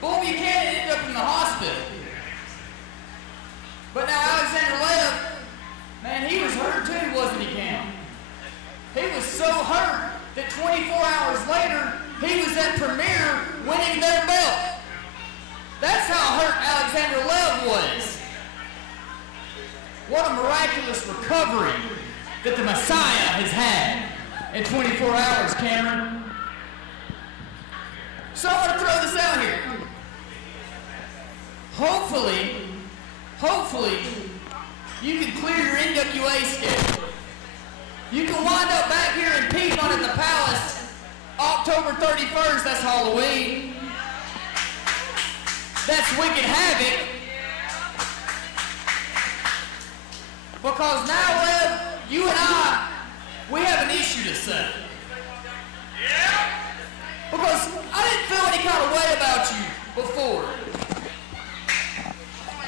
Bull Buchanan ended up in the hospital. But now Alexander Lev, man, he was hurt too, wasn't he, Cam? He was so hurt that 24 hours later, he was at Premier winning their belt. That's how hurt Alexander Lev was. What a miraculous recovery that the Messiah has had in 24 hours, Cameron. So I'm going to throw this out here. Hopefully, you can clear your NWA schedule. You can wind up back here in Piedmont at the Palace October 31st, that's Halloween. That's Wicked Havoc. Because now, Lev, you and I, we have an issue to settle. Because I didn't feel any kind of way about you before.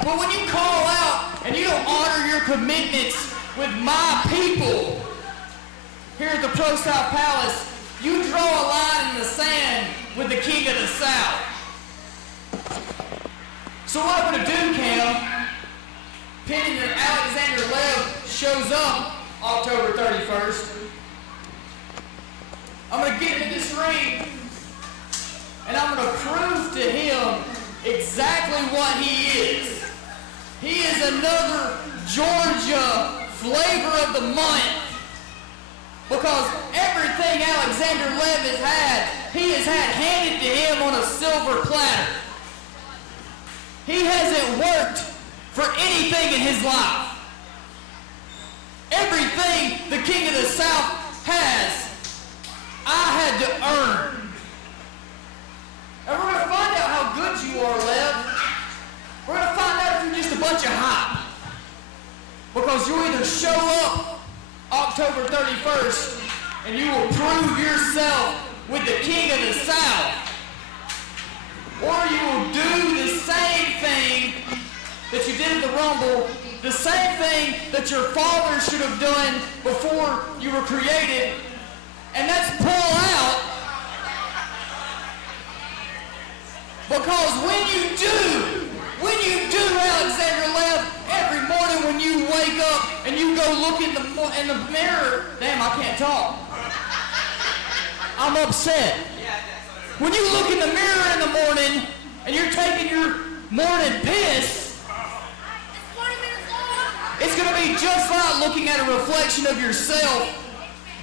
But when you call out and you don't honor your commitments with my people here at the ProSouth Palace, you draw a line in the sand with the King of the South. So what I'm going to do, Cam, pending that Alexander Lev shows up October 31st, I'm going to get into this ring and I'm going to prove to him exactly what he is. He is another Georgia flavor of the month. Because everything Alexander Lev has had, he has had handed to him on a silver platter. He hasn't worked for anything in his life. Everything the King of the South has, I had to earn. And we're going to find out how good you are, Lev. We're going to find out if you're just a bunch of hype. Because you'll either show up October 31st and you will prove yourself with the King of the South, or you will do the same thing that you did at the Rumble, the same thing that your father should have done before you were created, and that's pull out. Because when you do, Alexander Lev, every morning when you wake up and you go look in the mirror, damn, I can't talk. I'm upset. When you look in the mirror in the morning and you're taking your morning piss, it's going to be just like looking at a reflection of yourself,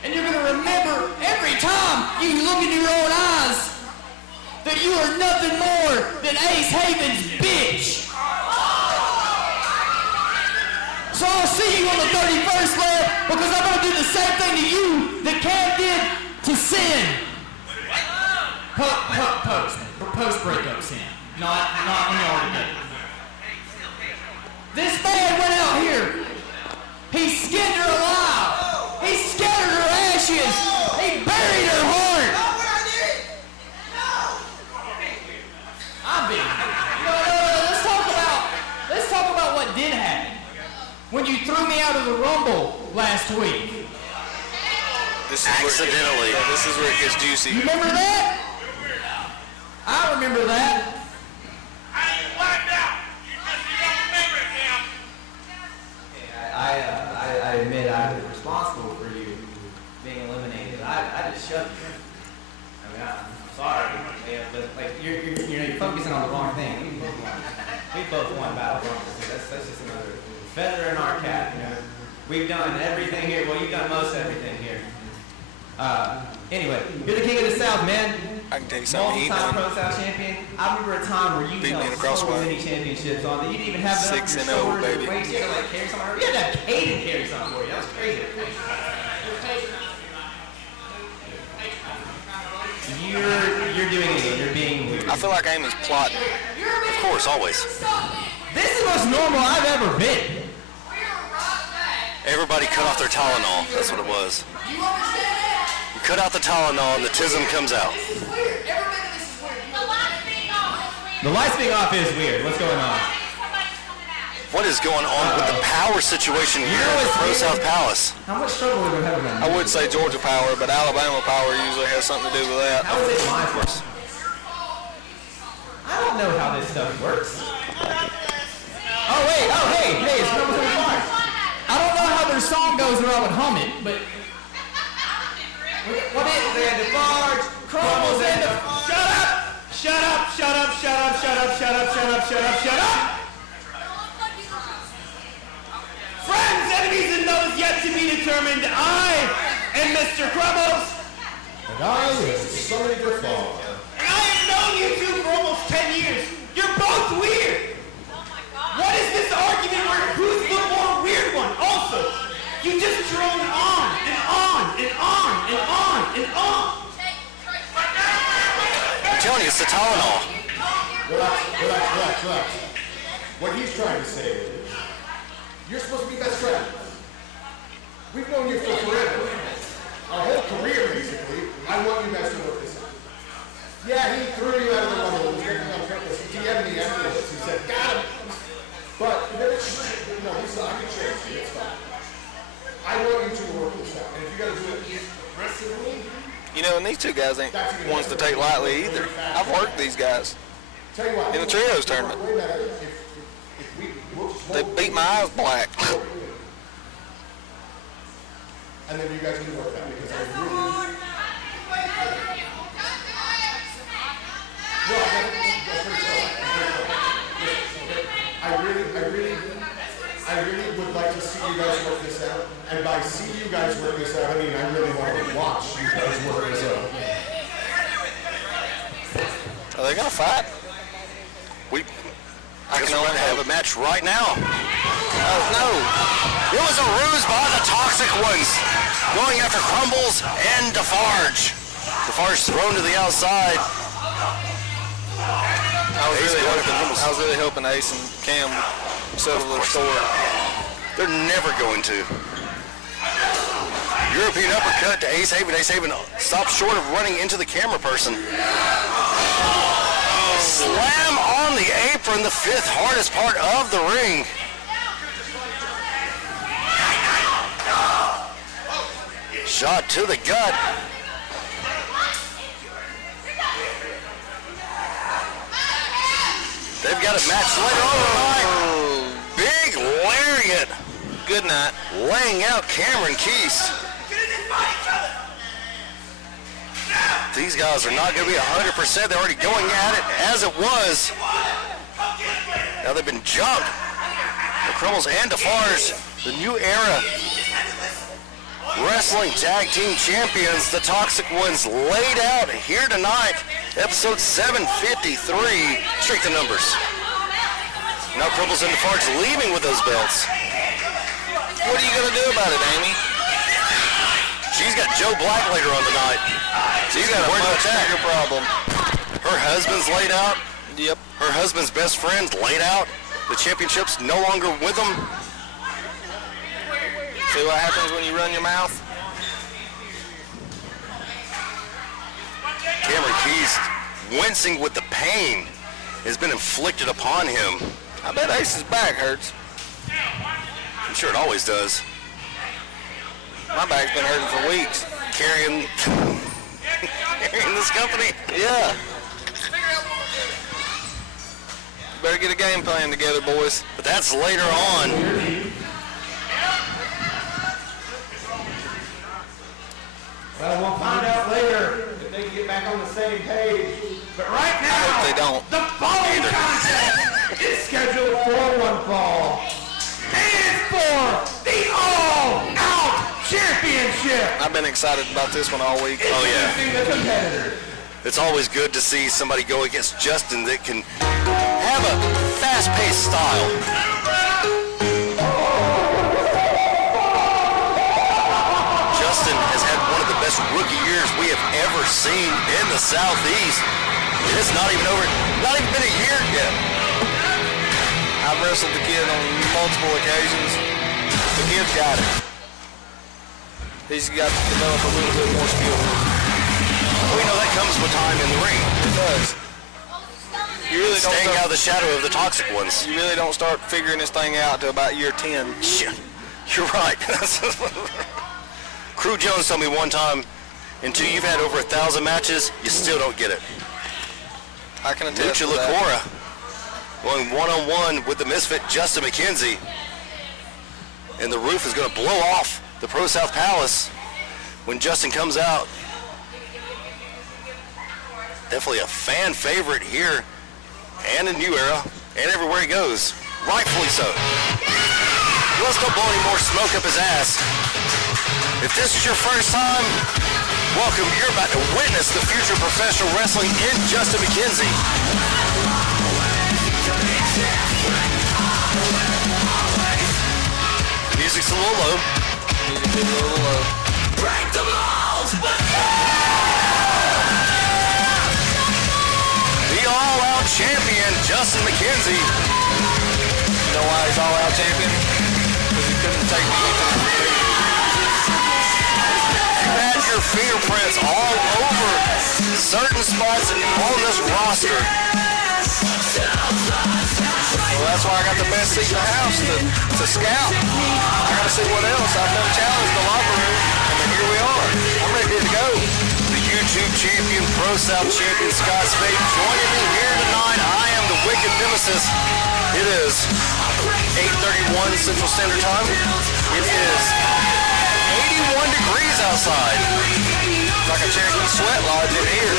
and you're going to remember every time you look into your own eyes that you are nothing more than Ace Haven's bitch. So I'll see you on the 31st, Lev, because I'm going to do the same thing to you that Cam did to Sin. Post-breakup Sin. Not when you already did. This man went out here. He skinned her alive. He scattered her ashes. He buried her heart. Let's talk about what did happen when you threw me out of the Rumble last week. Accidentally. This is where it gets juicy. You remember that? I remember that. I admit I was responsible for you being eliminated. I just shoved you. I mean, I'm sorry, man, but like you're focusing on the wrong thing. We both won Battle Rumble. That's just another feather in our cap. You know, we've done everything here. Well, you've done most everything here. Anyway, you're the King of the South, man. I can tell you something. Multi-time ProSouth champion. I remember a time where you Beat me in the held so crossfire. many championships on that you didn't even have that on 6-0, your shoulders. baby. You had to like carry something. You had to have Caden carry something for you. That was crazy. You're doing it again. You're being weird. I feel like Amy's plotting. Of course, always. This is the most normal I've ever been. Everybody cut off their Tylenol. That's what it was. You cut out the Tylenol and the tism comes out. The lights being off is weird. What's going on? What is going on with the power situation here at the ProSouth Palace? How much trouble are we having on I would say Georgia power, but Alabama power usually has something to do with that. How is it my fault? I don't know how this stuff works. Oh, wait. Oh, hey, it's Crumbles in the Bar. I don't know how their song goes or I would hum it, but What is it? The barge, Crumbles in the... Shut up! Shut up! Shut up! Shut up! Shut up! Shut up! Shut up! Shut up! Shut up! to be determined. I am Mr. Crumbles. And I am Sonny Griffon. And I have known you two for almost 10 years. You're both weird. What is this argument where who's the more weird one? Also, you just drone on and on and on and on and on. I'm telling you, it's the Tylenol. Relax. What he's trying to say is, you're supposed to be best friends. We've known you for forever. Our whole career, basically. I want you guys to work this out. Yeah, he threw you out of the rumble. He was making on purpose. He had me afterwards. He said, got him. But, he said, I can change you. It's fine. I want you to work this out. And if you got to do it aggressively, You know, and these two guys ain't ones to take lightly either. I've worked these guys tell you what. in the trios tournament. Way better if we They beat my eyes black. and then you guys can work that because I really. I really would like to see you guys work this out. And by see you guys work this out, I mean I really want to watch you guys work this out. Are they gonna fight? I guess we're going to have a match right now. Oh no! It was a ruse by the Toxic Ones, going after Crumbles and Defarge. Defarge thrown to the outside. I was really hoping Ace and Cam settle their score. They're never going to. European uppercut to Ace Haven. Ace Haven stops short of running into the camera person. Slam on the apron, the fifth hardest part of the ring. Shot to the gut. They've got a match later on tonight. Big lariat. Good night. Laying out Cameron Keast. These guys are not going to be 100%. They're already going at it as it was. Now they've been jumped. The Crumbles and Defarge, the new era wrestling tag team champions, the Toxic Ones, laid out here tonight. Episode 753, strength of numbers. Now Crumbles and Defarge leaving with those belts. What are you gonna do about it, Amy? She's got Joe Black later on tonight. She's got a much bigger problem. Her husband's laid out. Yep. Her husband's best friend's laid out. The championship's no longer with them. See what happens when you run your mouth? Cameron Keast, wincing with the pain, has been inflicted upon him. I bet Ace's back hurts. I'm sure it always does. My back's been hurting for weeks. Carrying this company. Yeah. Better get a game plan together, boys. But that's later on. Well, we'll find out later if they can get back on the same page. But right now, I hope they don't. The following contest is scheduled for one fall. And it's for the All-Out Championship. I've been excited about this one all week. Oh, yeah. Introducing the competitors. It's always good to see somebody go against Justin that can have a fast-paced style. Justin has had one of the best rookie years we have ever seen in the Southeast. It's not even been a year yet. I've wrestled the kid on multiple occasions. The kid's got it. He's got to develop a little bit more skill. We know that comes with time in the ring. It does. You really don't Staying start, out of the shadow of the Toxic Ones. you really don't start figuring this thing out till about year 10. Shit, you're right. Crew Jones told me one time, until you've had over 1,000 matches, you still don't get it. I can attest Lucha to that. Lacora going one-on-one with the misfit Justin McKenzie. And the roof is going to blow off the ProSouth Palace when Justin comes out. Definitely a fan favorite here and in New Era and everywhere he goes. Rightfully so. Let's don't blow any more smoke up his ass. If this is your first time, welcome. You're about to witness the future of professional wrestling in Justin McKenzie. The music's a little low. Music's a little low. Break the mold! The all-out champion, Justin McKenzie. You know why he's all-out champion? Because he couldn't take me to the ring. You had your fingerprints all over certain spots on this roster. Well, that's why I got the best seat in the house to scout. I got to see what else. I've done challenged the locker room, and then here we are. I'm ready to go. The YouTube champion, ProSouth champion, Scott Spade, joining me here tonight. I am the Wicked Nemesis. It is 8:31 Central Standard Time. It is 81 degrees outside. It's like a Cherokee sweat lodge in here.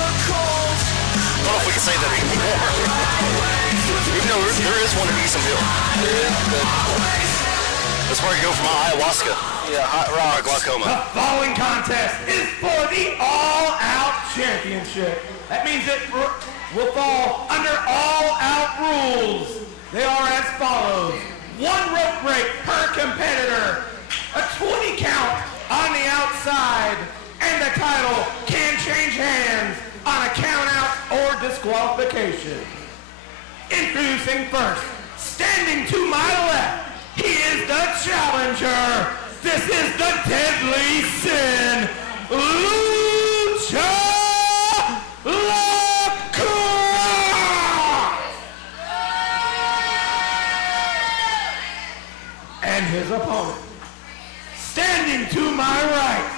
I don't know if we can say that anymore. Even though there is one in Eastham Hill. That's where you go from ayahuasca. Yeah, hot rock. Glaucoma. The following contest is for the All-Out Championship. That means it will fall under All-Out rules. They are as follows. 1 rope break per competitor, a 20 count on the outside, and the title can change hands on a count-out or disqualification. Introducing first, standing to my left, he is the challenger. This is the Deadly Sin, Lucha Lacroix! And his opponent, standing to my right,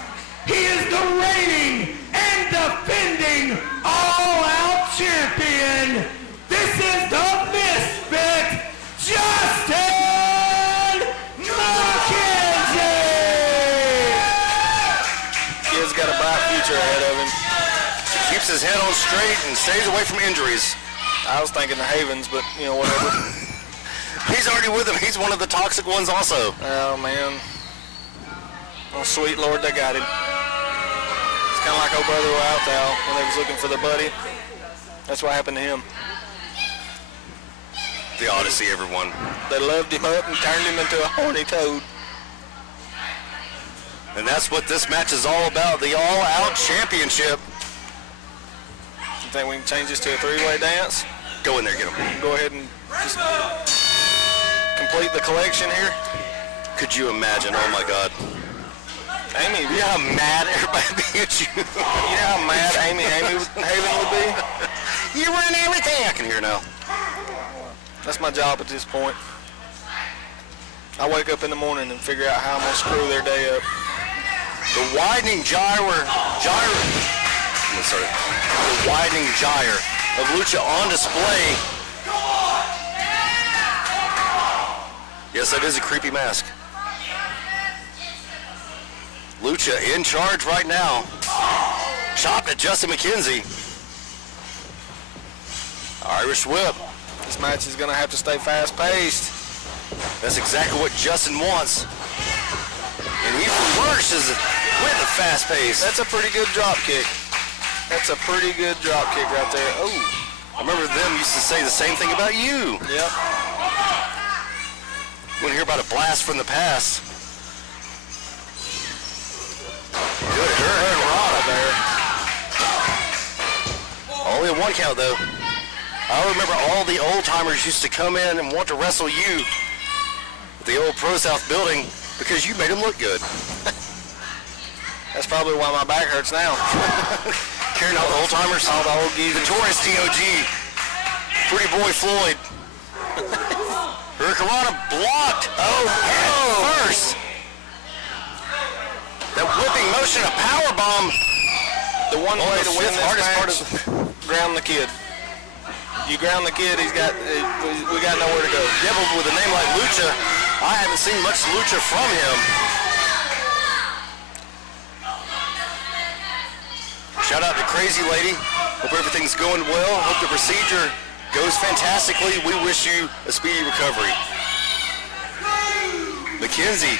he is the reigning and defending All-Out Champion. This is the Misfit, Justin McKenzie! Kid's got a bright future ahead of him. Keeps his head on straight and stays away from injuries. I was thinking the Havens, but, you know, whatever. He's already with him. He's one of the toxic ones also. Oh, man. Oh, sweet Lord, they got him. It's kind of like old brother Althal when they was looking for the buddy. That's what happened to him. The Odyssey, everyone. They loved him up and turned him into a horny toad. And that's what this match is all about, the All-Out Championship. You think we can change this to a three-way dance? Go in there, get him. Go ahead and just complete the collection here. Could you imagine? Oh, my God. Amy, You know how mad everybody would be at you? you know how mad Amy Haven would be? You run everything. I can hear now. That's my job at this point. I wake up in the morning and figure out how I'm going to screw their day up. The widening gyre of Lucha on display. Yes, that is a creepy mask. Lucha in charge right now. Chopped at Justin McKenzie. Irish whip. This match is going to have to stay fast-paced. That's exactly what Justin wants. And he flourishes with a fast pace. That's a pretty good drop kick. That's a pretty good drop kick right there. Oh, I remember them used to say the same thing about you. yep. You want to hear about a blast from the past? Good hurricane there. Only a 1 count though. I remember all the old timers used to come in and want to wrestle you at the old ProSouth building because you made them look good. That's probably why my back hurts now. Carrying all the old timers, all the old geese, the Taurus TOG, Pretty Boy Floyd. Hurricane blocked. Head first. That whipping motion, a power bomb. The one way to win fifth this hardest part match, ground the kid. You ground the kid, we got nowhere to go. Yeah, but with a name like Lucha, I haven't seen much Lucha from him. Shout out to Crazy Lady. Hope everything's going well. Hope the procedure goes fantastically. We wish you a speedy recovery. McKenzie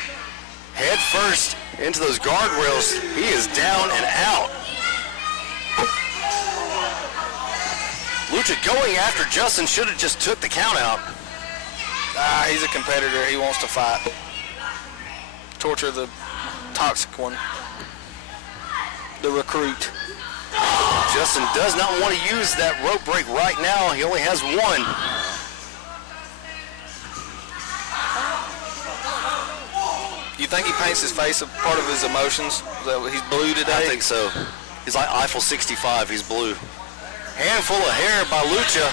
head first into those guardrails. He is down and out. Lucha going after Justin. Should have just took the count out. He's a competitor. He wants to fight. Torture the toxic one. The recruit. Justin does not want to use that rope break right now. He only has one. You think he paints his face a part of his emotions? That he's blue today? I think so. He's like Eiffel 65. He's blue. Handful of hair by Lucha.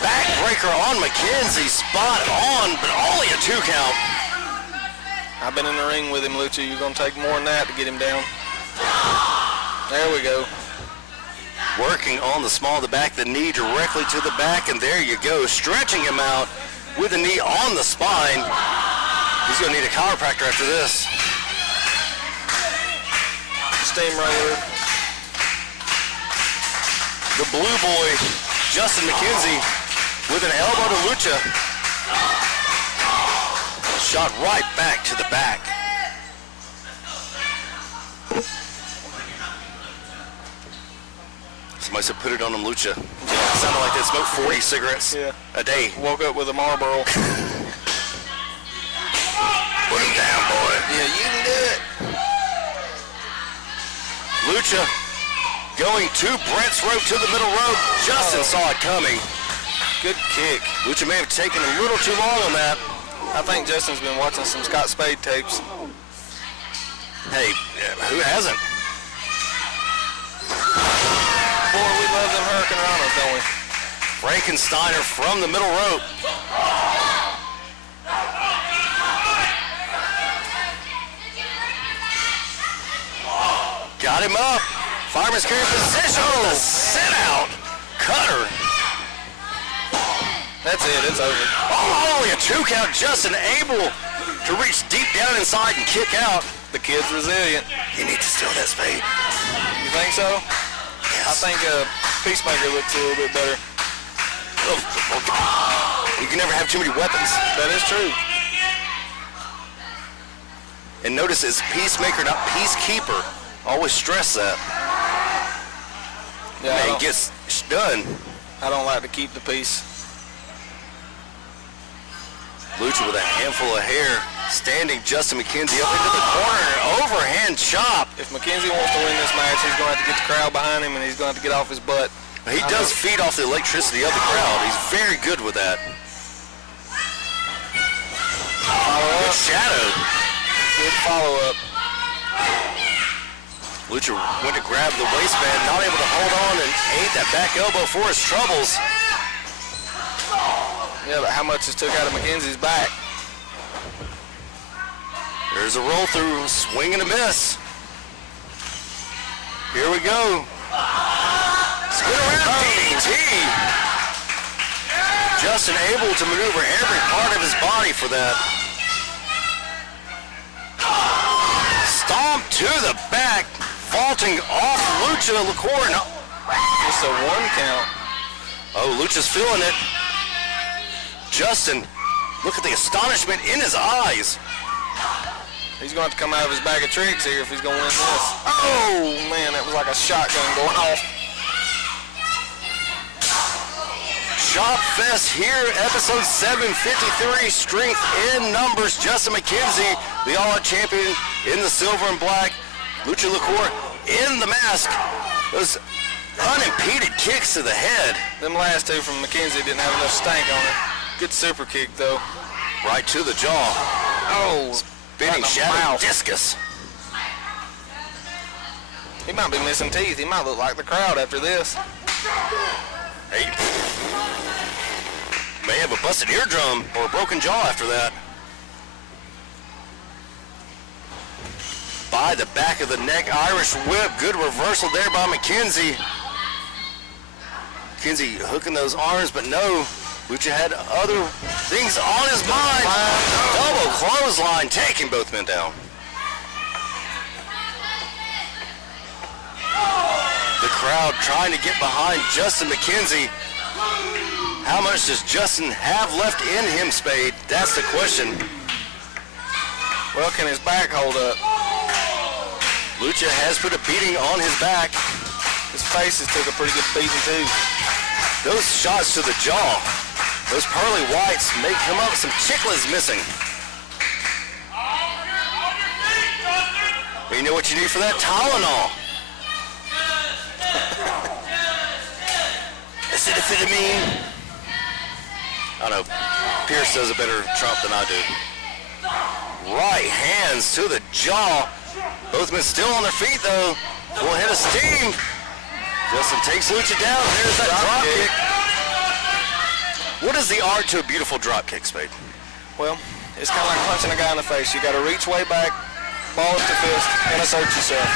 Backbreaker on McKenzie. Spot on, but only a 2 count. I've been in the ring with him, Lucha. You're going to take more than that to get him down. There we go. Working on the small of the back, the knee directly to the back, and there you go. Stretching him out with the knee on the spine. He's going to need a chiropractor after this. Steamroller. The blue boy, Justin McKenzie, with an elbow to Lucha. Shot right back to the back. Somebody said put it on him, Lucha. Yeah, it sounded like they smoked 40 cigarettes a day. Woke up with a Marlboro. Put him down, boy. Yeah, you can do it. Lucha going to Brent's rope to the middle rope. Justin saw it coming. Good kick. Lucha may have taken a little too long on that. I think Justin's been watching some Scott Spade tapes. Hey, who hasn't? Boy, we love them Hurricane Ranas, don't we? Frankensteiner from the middle rope. Got him up. Fireman's carry position. Oh, the sit out. Cutter. That's it. It's over. Oh, only a 2 count. Justin able to reach deep down inside and kick out. The kid's resilient. You need to steal that spade. You think so? Yes. I think Peacemaker looks a little bit better. You can never have too many weapons. That is true. And notice it's Peacemaker, not Peacekeeper. Always stress that. Yeah, Man gets done. I don't like to keep the peace. Lucha with a handful of hair, standing Justin McKenzie up into the corner, an overhand chop. If McKenzie wants to win this match, he's going to have to get the crowd behind him, and he's going to have to get off his butt. He does feed off the electricity of the crowd. He's very good with that. Good shadow. Good follow-up. Lucha went to grab the waistband, not able to hold on, and ate that back elbow for his troubles. Yeah, but how much is took out of McKenzie's back? There's a roll through, swing and a miss. Here we go. Spin around DDT. Justin able to maneuver every part of his body for that. Stomp to the back, vaulting off Lucha LaCour. Just a 1 count. Oh, Lucha's feeling it. Justin, look at the astonishment in his eyes. He's going to have to come out of his bag of tricks here if he's going to win this. Oh, man, that was like a shotgun going off. Chop Fest here, episode 753, Strength in Numbers. Justin McKenzie, the All-Out champion in the silver and black. Lucha LaCour in the mask. Those unimpeded kicks to the head. Them last two from McKenzie didn't have enough stank on it. Good super kick, though. Right to the jaw. Oh, Spinning shadow discus. He might be missing teeth. He might look like the crowd after this. Hey. May have a busted eardrum or a broken jaw after that. By the back of the neck, Irish whip. Good reversal there by McKenzie. McKenzie hooking those arms, but no. Lucha had other things on his mind. Double clothesline, taking both men down. The crowd trying to get behind Justin McKenzie. How much does Justin have left in him, Spade? That's the question. Well, can his back hold up? Lucha has put a beating on his back. His face has took a pretty good beating too. Those shots to the jaw, those pearly whites may come up with some chicklets missing. But you know what you need for that? Tylenol. Amphetamine. I don't know. Pierce does a better Trump than I do. Right hands to the jaw. Both men still on their feet though. Full head of steam. Justin takes Lucha down. There's that drop kick. What is the art to a beautiful drop kick, Spade? Well, it's kind of like punching a guy in the face. You got to reach way back, ball up to fist, and assert yourself.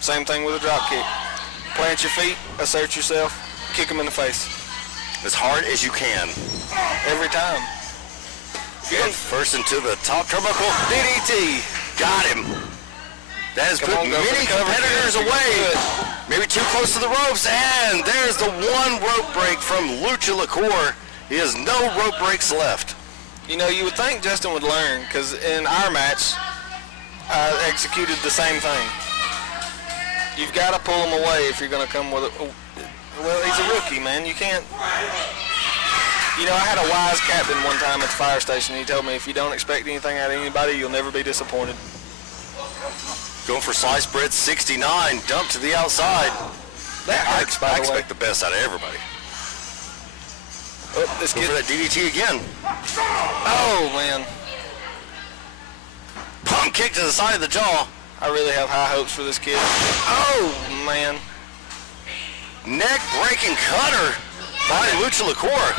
Same thing with a drop kick. Plant your feet, assert yourself, kick them in the face. As hard as you can. Every time. And first into the top turnbuckle. DDT. Got him. That has put many competitors away. Maybe too close to the ropes. And there's the one rope break from Lucha Licour. He has no rope breaks left. You know, you would think Justin would learn, because in our match, I executed the same thing. You've got to pull him away if you're going to come with it. Well, he's a rookie, man. You can't. You know, I had a wise captain one time at the fire station. He told me, if you don't expect anything out of anybody, you'll never be disappointed. Going for sliced bread 69. Dumped to the outside. I expect the best out of everybody. Oh, this Go for that DDT again. Oh, man. Pump kick to the side of the jaw. I really have high hopes for this kid. Oh, man. Neck-breaking cutter by Lucha Licour.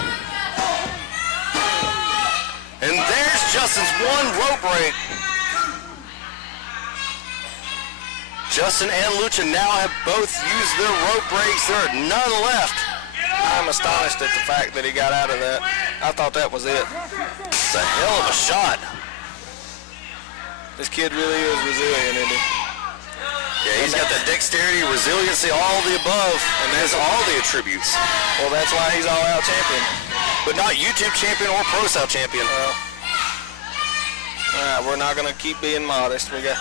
And there's Justin's one rope break. Justin and Lucha now have both used their rope breaks. There are none left. I'm astonished at the fact that he got out of that. I thought that was it. It's a hell of a shot. This kid really is resilient, isn't he? Yeah, he's got that dexterity, resiliency, all the above, and has all the attributes. Well, that's why he's all-out champion. But not YouTube champion or ProSouth champion. All right, we're not going to keep being modest. We got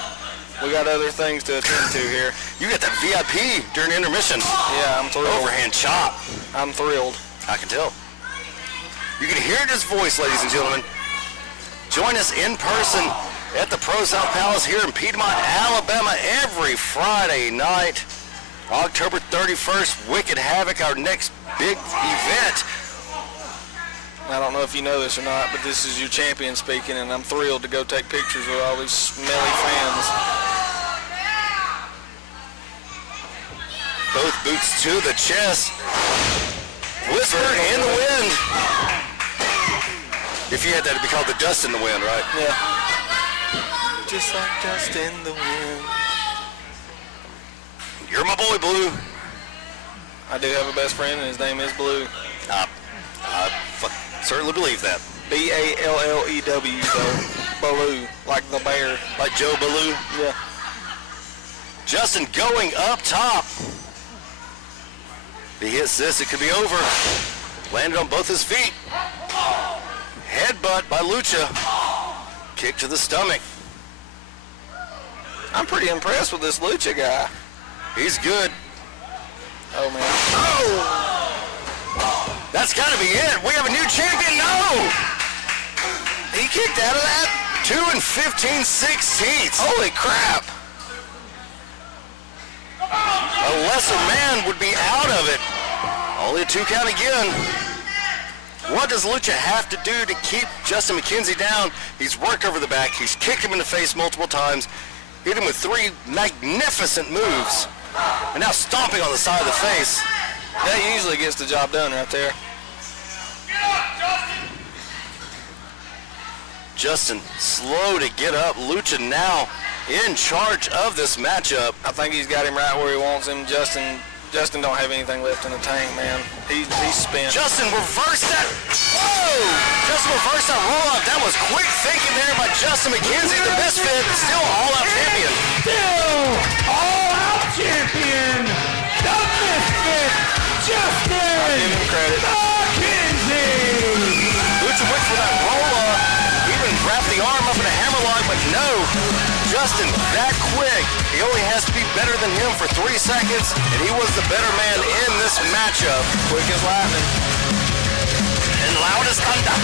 other things to attend to here. You got that VIP during intermission. Yeah, I'm thrilled. Overhand chop. I'm thrilled. I can tell. You can hear it in his voice, ladies and gentlemen. Join us in person at the ProSouth Palace here in Piedmont, Alabama, every Friday night. October 31st, Wicked Havoc, our next big event. I don't know if you know this or not, but this is your champion speaking, and I'm thrilled to go take pictures with all these smelly fans. Both boots to the chest. Whisper in the wind. If you had that, it'd be called the dust in the wind, right? Yeah. Just like dust in the wind. You're my boy, Blue. I do have a best friend, and his name is Blue. I certainly believe that. B-A-L-L-E-W, though. Baloo, like the bear. Like Joe Baloo. Yeah. Justin going up top. If he hits this, it could be over. Landed on both his feet. Headbutt by Lucha. Kick to the stomach. I'm pretty impressed with this Lucha guy. He's good. Oh, man. Oh! That's got to be it. We have a new champion. No! He kicked out of that. 2 15/16. Holy crap. A lesser man would be out of it. Only a 2 count again. What does Lucha have to do to keep Justin McKenzie down? He's worked over the back. He's kicked him in the face multiple times. Hit him with 3 magnificent moves. And now stomping on the side of the face. That usually gets the job done right there. Justin slow to get up. Lucha now in charge of this matchup. I think he's got him right where he wants him. Justin don't have anything left in the tank, man. He's spent. Justin reversed that. Whoa! Justin reversed that roll up. That was quick thinking there by Justin McKenzie, the misfit, still all-out champion. Still all-out champion, Justin that quick. He only has to be better than him for 3 seconds, and he was the better man in this matchup. Quick as lightning. And loud as thunder.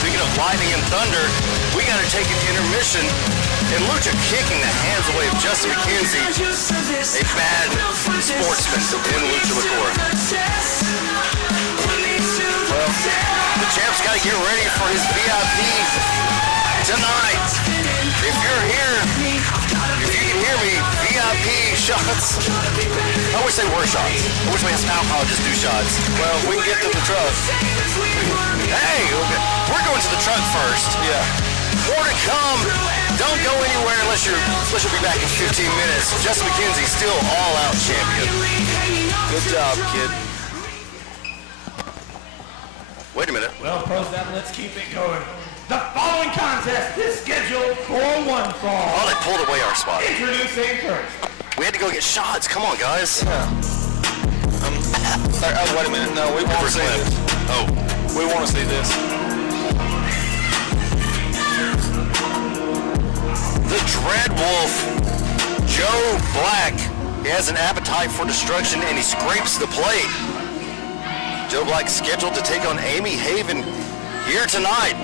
Speaking of lightning and thunder, we got to take an intermission. And Lucha kicking the hands away of Justin McKenzie, a bad sportsman in Lucha Licore. Well, the champ's got to get ready for his VIP tonight. If you're here, if you can hear me, VIP shots. I wish they were shots. I wish we had some alcohol, just do shots. Well, we can get to the truck. Hey, okay. We're going to the truck first. Yeah. More to come. Don't go anywhere unless you'll be back in 15 minutes. Justin McKenzie still all-out champion. Good job, kid. Wait a minute. Well, ProSouth, let's keep it going. The following contest is scheduled for one fall. Oh, they pulled away our spot. Introducing first. We had to go get shots. Come on, guys. Yeah. Oh, wait a minute. No, we want to see this. Oh. We want to see this. The Dread Wolf, Joe Black. He has an appetite for destruction, and he scrapes the plate. Joe Black scheduled to take on Amy Haven here tonight.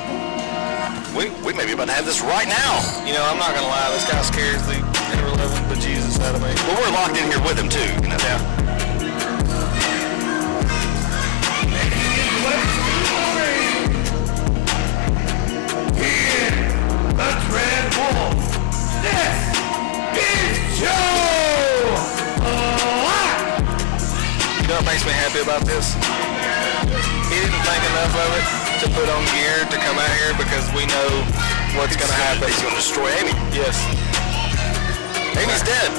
We may be about to have this right now. You know, I'm not going to lie. This guy scares the ever-living bejesus out of me. Well, we're locked in here with him, too. You know? Yeah. The Dread Wolf. This is Joe Black. You know what makes me happy about this? He didn't think enough of it to put on gear to come out here because we know what's going to happen. He's going to destroy Amy. Yes. Amy's dead.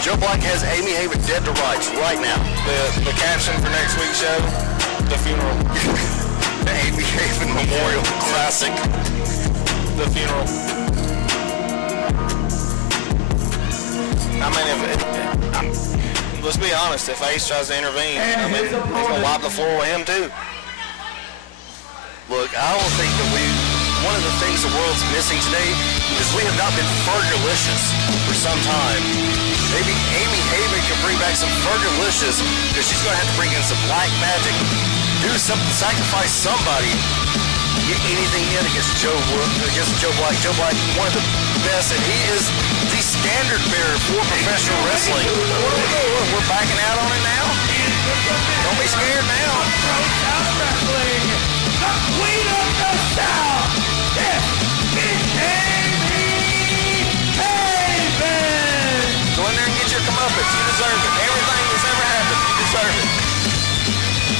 Joe Black has Amy Haven dead to rights right now. The caption for next week's show, the funeral. The Amy Haven Memorial Classic. The funeral. I mean, let's be honest, if Ace tries to intervene, I mean, he's going to wipe the floor with him too. Look, I don't think that one of the things the world's missing today is we have not been Fergalicious for some time. Maybe Amy Haven can bring back some Fergalicious because she's going to have to bring in some black magic, do something, sacrifice somebody, get anything in against Joe Black. Joe Black, one of the best, and he is the standard bearer for professional wrestling. We're backing out on it now. Don't be scared now. ProSouth Wrestling, the Queen of the South. This is Amy Haven. Go in there and get your comeuppance. You deserve it. Everything that's ever happened, you deserve it.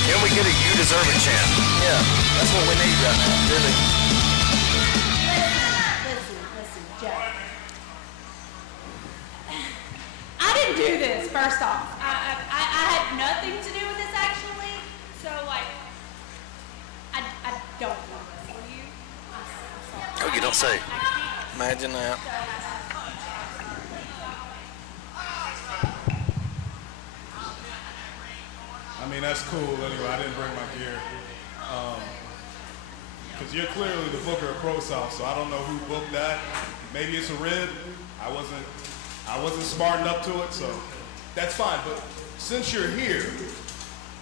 Can we get a you deserve it chant? Yeah, that's what we need right now, really. Listen, Joe. I didn't do this, first off. I had nothing to do with this, actually. So, like, I don't want to wrestle you. I'm sorry. Oh, you don't say. Imagine that. I mean, that's cool anyway. I didn't bring my gear. Because you're clearly the booker of ProSouth, so I don't know who booked that. Maybe it's a rib. I wasn't smart enough to it, so that's fine. But since you're here,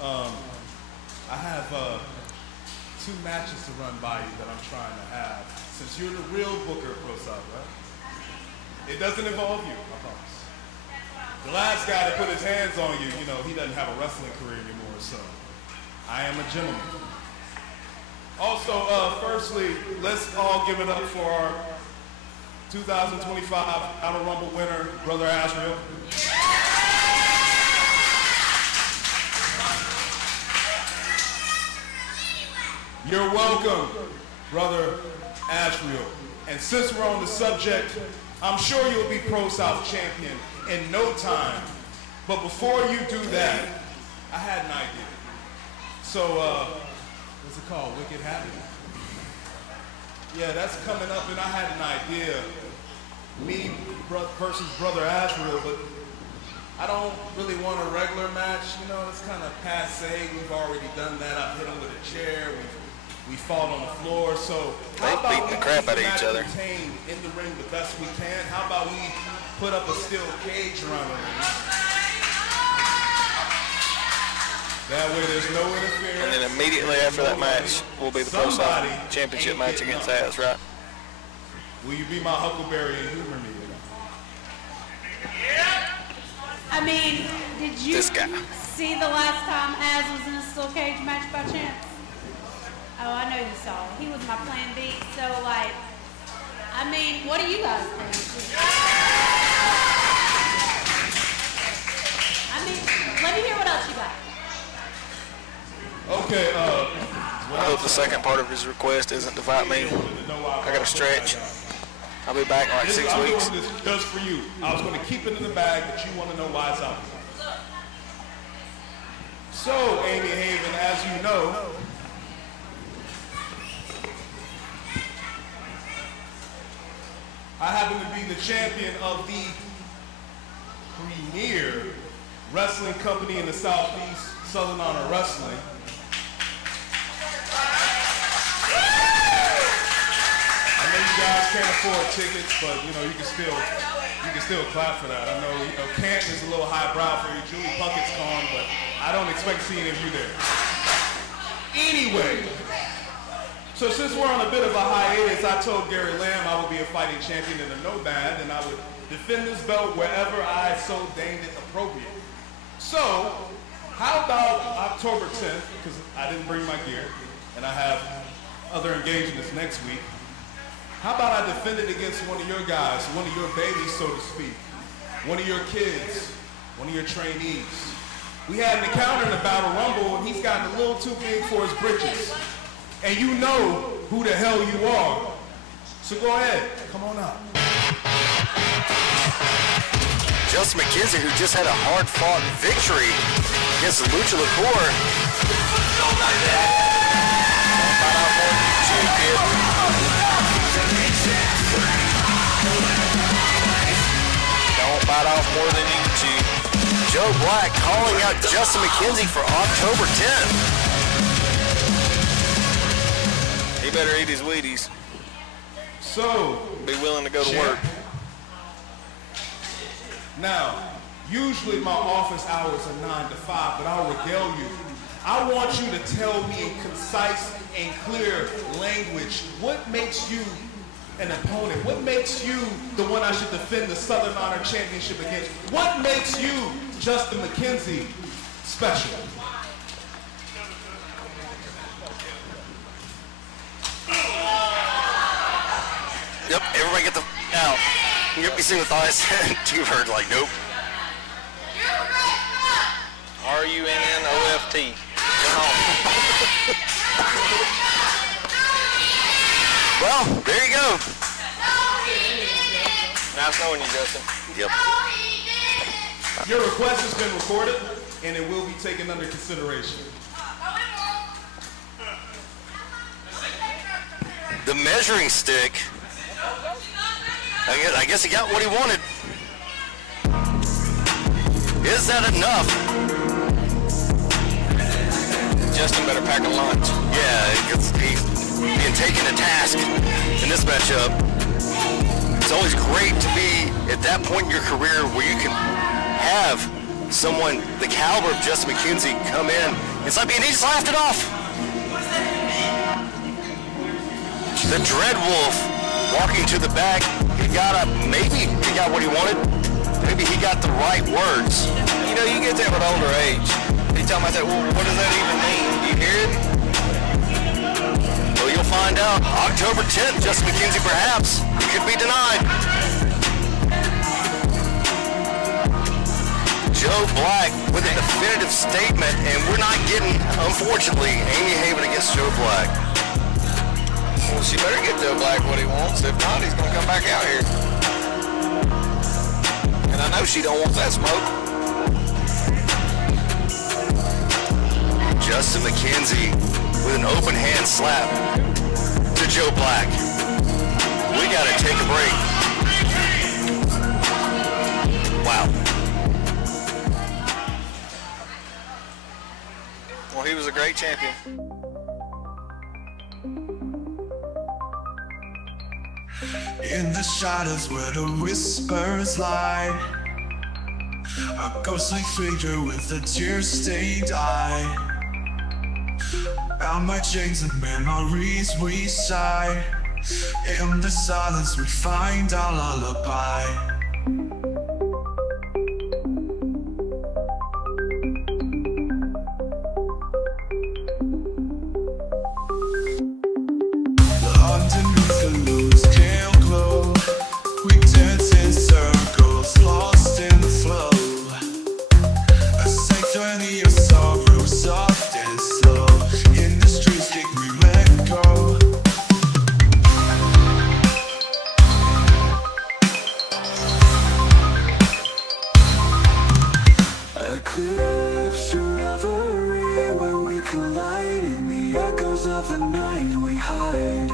I have 2 matches to run by you that I'm trying to have. Since you're the real booker of ProSouth, right? It doesn't involve you, I promise. The last guy that put his hands on you, you know, he doesn't have a wrestling career anymore, so I am a gentleman. Also, firstly, let's all give it up for our 2025 Battle Rumble winner, Brother Asheville. You're welcome, Brother Asheville. And since we're on the subject, I'm sure you'll be ProSouth champion in no time. But before you do that, I had an idea. So, what's it called? Wicked Happy? Yeah, that's coming up, and I had an idea. Me versus Brother Asheville, but I don't really want a regular match. You know, it's kind of passe. We've already done that. I've hit him with a chair. We've We fought on the floor, so They've beaten the crap out of each other. In the ring the best we can. How about we put up a steel cage around the ring? That way there's no interference. And then immediately after that match will be the ProSouth Championship match against Taz, right? Will you be my Huckleberry and humor me? I mean, did you This guy. see the last time Az was in a steel cage match by chance? Oh, I know you saw it. He was my plan B. So, like, I mean, what do you guys think? I mean, let me hear what else you got. Okay, I hope the second part of his request isn't to fight me. I got to stretch. I'll be back in like 6 I'm weeks. doing this just for you. I was going to keep it in the bag, but you want to know why it's out there. So, Amy Haven, as you know, I happen to be the champion of the premier wrestling company in the Southeast, Southern Honor Wrestling. I know you guys can't afford tickets, but you know you can still clap for that. I know Canton is a little highbrow for you. Julie Puckett's gone, but I don't expect to see any of you there. Anyway, so since we're on a bit of a hiatus, I told Gary Lamb I would be a fighting champion in a no band, and I would defend this belt wherever I so deemed it appropriate. So, how about October 10th, because I didn't bring my gear, and I have other engagements next week. How about I defend it against one of your guys, one of your babies, so to speak, one of your kids, one of your trainees. We had an encounter in the Battle Rumble, and he's gotten a little too big for his britches. And you know who the hell you are. So go ahead, come on up. Justin McKenzie, who just had a hard-fought victory against the Lucha Liqueur. Don't bite off more than you can chew. Joe Black calling out Justin McKenzie for October 10th. He better eat his Wheaties. So, Be willing to go to work. Now, usually my office hours are 9 to 5, but I'll regale you. I want you to tell me in concise and clear language what makes you an opponent. What makes you the one I should defend the Southern Honor Championship against? What makes you, Justin McKenzie, special? Yep, everybody get the out. You get me seeing with eyes. T-Bird like, nope. RUNNOFT. Come on. Well, there you go. Nice knowing you, Justin. Yep. Your request has been recorded, and it will be taken under consideration. The measuring stick. I guess he got what he wanted. Is that enough? Justin better pack a lunch. Yeah, he's being taken to task in this matchup. It's always great to be at that point in your career where you can have someone the caliber of Justin McKenzie come in. It's like he just laughed it off. The Dread Wolf walking to the back. Maybe he got what he wanted. Maybe he got the right words. You know, you get that with older age. You talking about that, well, what does that even mean? You hear it? Well, you'll find out. October 10th, Justin McKenzie perhaps. He could be denied. Joe Black with a definitive statement, and we're not getting, unfortunately, Amy Haven against Joe Black. Well, she better get Joe Black what he wants. If not, he's going to come back out here. And I know she don't want that smoke. Justin McKenzie with an open hand slap to Joe Black. We got to take a break. Wow. Well, he was a great champion. In the shadows where the whispers lie, a ghostly figure with a tear-stained eye. Bound by chains and memories we sigh. In the silence we find our lullaby. Underneath the loose pale glow, we dance in circles, lost in the flow. A symphony of sorrow, soft and slow. In the streets, kick we let go. Eclipse your reverie where we collide. In the echoes of the night we hide.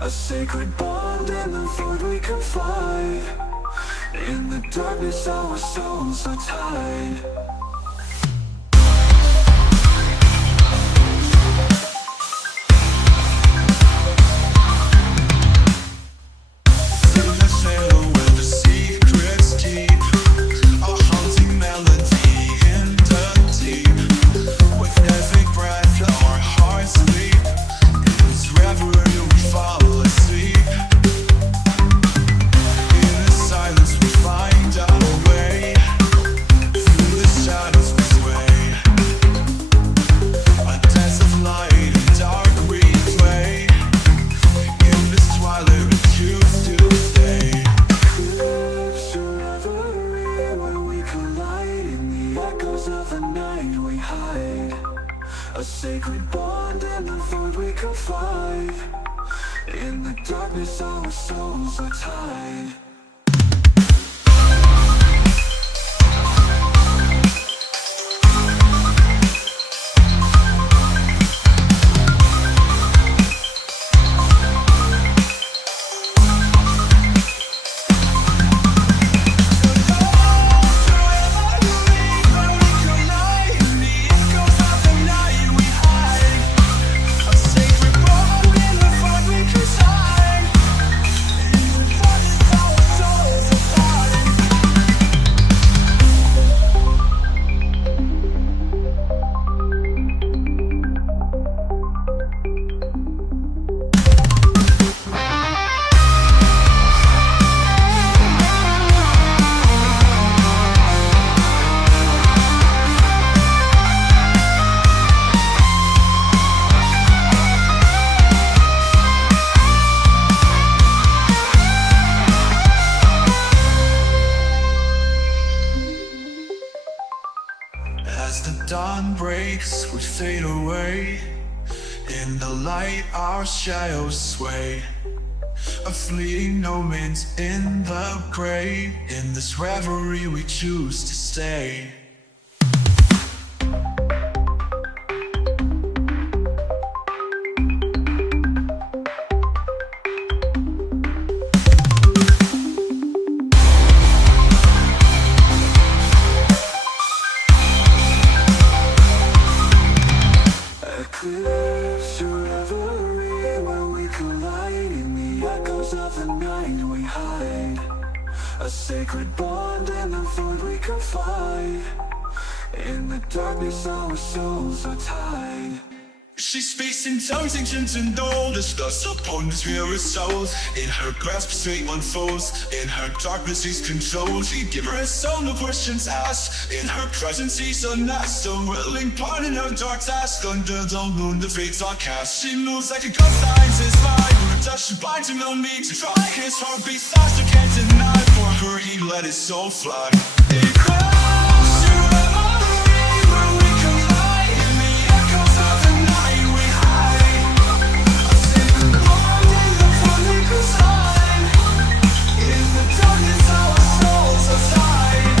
A sacred bond in the void we confide. In the darkness our souls are tied. Through the sail where the secrets keep, a haunting melody in the deep. With every breath our hearts leap. In this reverie we fall asleep. In the silence we find our way. Through the shadows we sway. A dance of light and dark we play. In this twilight we choose to stay. Eclipse your reverie where we collide. In the echoes of the night we hide. A sacred bond in the void we confide. In the darkness our souls are tied. As the dawn breaks, we fade away. In the light, our shadows sway. A fleeting moment in the gray. In this reverie, we choose to stay. Eclipse your reverie where we collide. In the echoes of the night we hide. A sacred bond in the void we confide. In the darkness our souls are tied. She speaks in tongues ancient and old, as thus upon the spirit souls. In her grasp fate unfolds, in her darkness she's controlled. She give her a soul, no questions asked. In her presence she's unmasked, a willing part in her dark task. Under the moon the fates are cast. She moves like a ghost, signs his mind. Her touch she binds him, no need to try. His heart beats faster, can't deny. For her he let his soul fly. It cries to reverie where we collide. In the echoes of the night we hide. A sacred bond in the void we consign. In the darkness our souls are tied.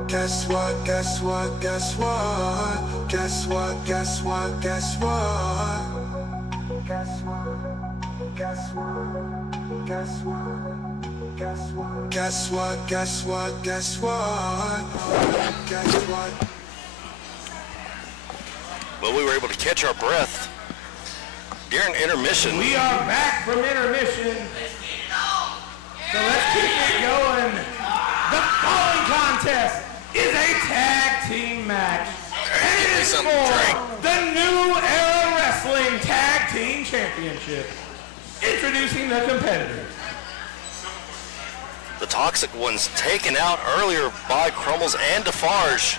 Guess what, guess what, guess what? Guess what, guess what, guess what? Guess what, guess what, guess what? Guess what, guess what, guess what? Guess what? Well, we were able to catch our breath during intermission. We are back from intermission. So let's keep it going. The following contest is a tag team match. And it is for the New Era Wrestling Tag Team Championship. Introducing the competitors. The Toxic Ones taken out earlier by Crumbles and Defarge.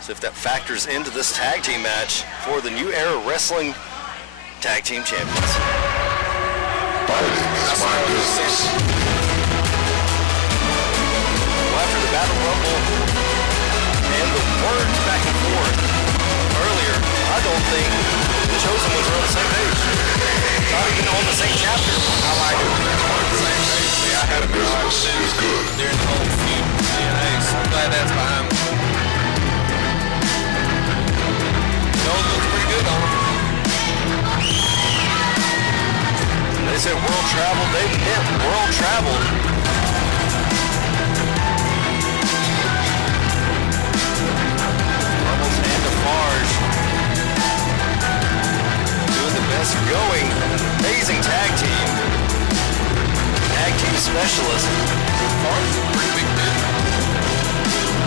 So if that factors into this tag team match for the New Era Wrestling Tag Team Champions. Well, after the Battle Rumble and the words back and forth earlier, I don't think the Chosen Ones are on the same page. Not even on the same chapter. I like it when they're on the same page. See, I had a mirage too during the whole feud with DNA, so I'm glad that's behind me. Those looks pretty good on them. They said world traveled, they meant world traveled. Crumbles and Defarge doing the best going. Amazing tag team. Tag team specialist. Defarge is a pretty big dude.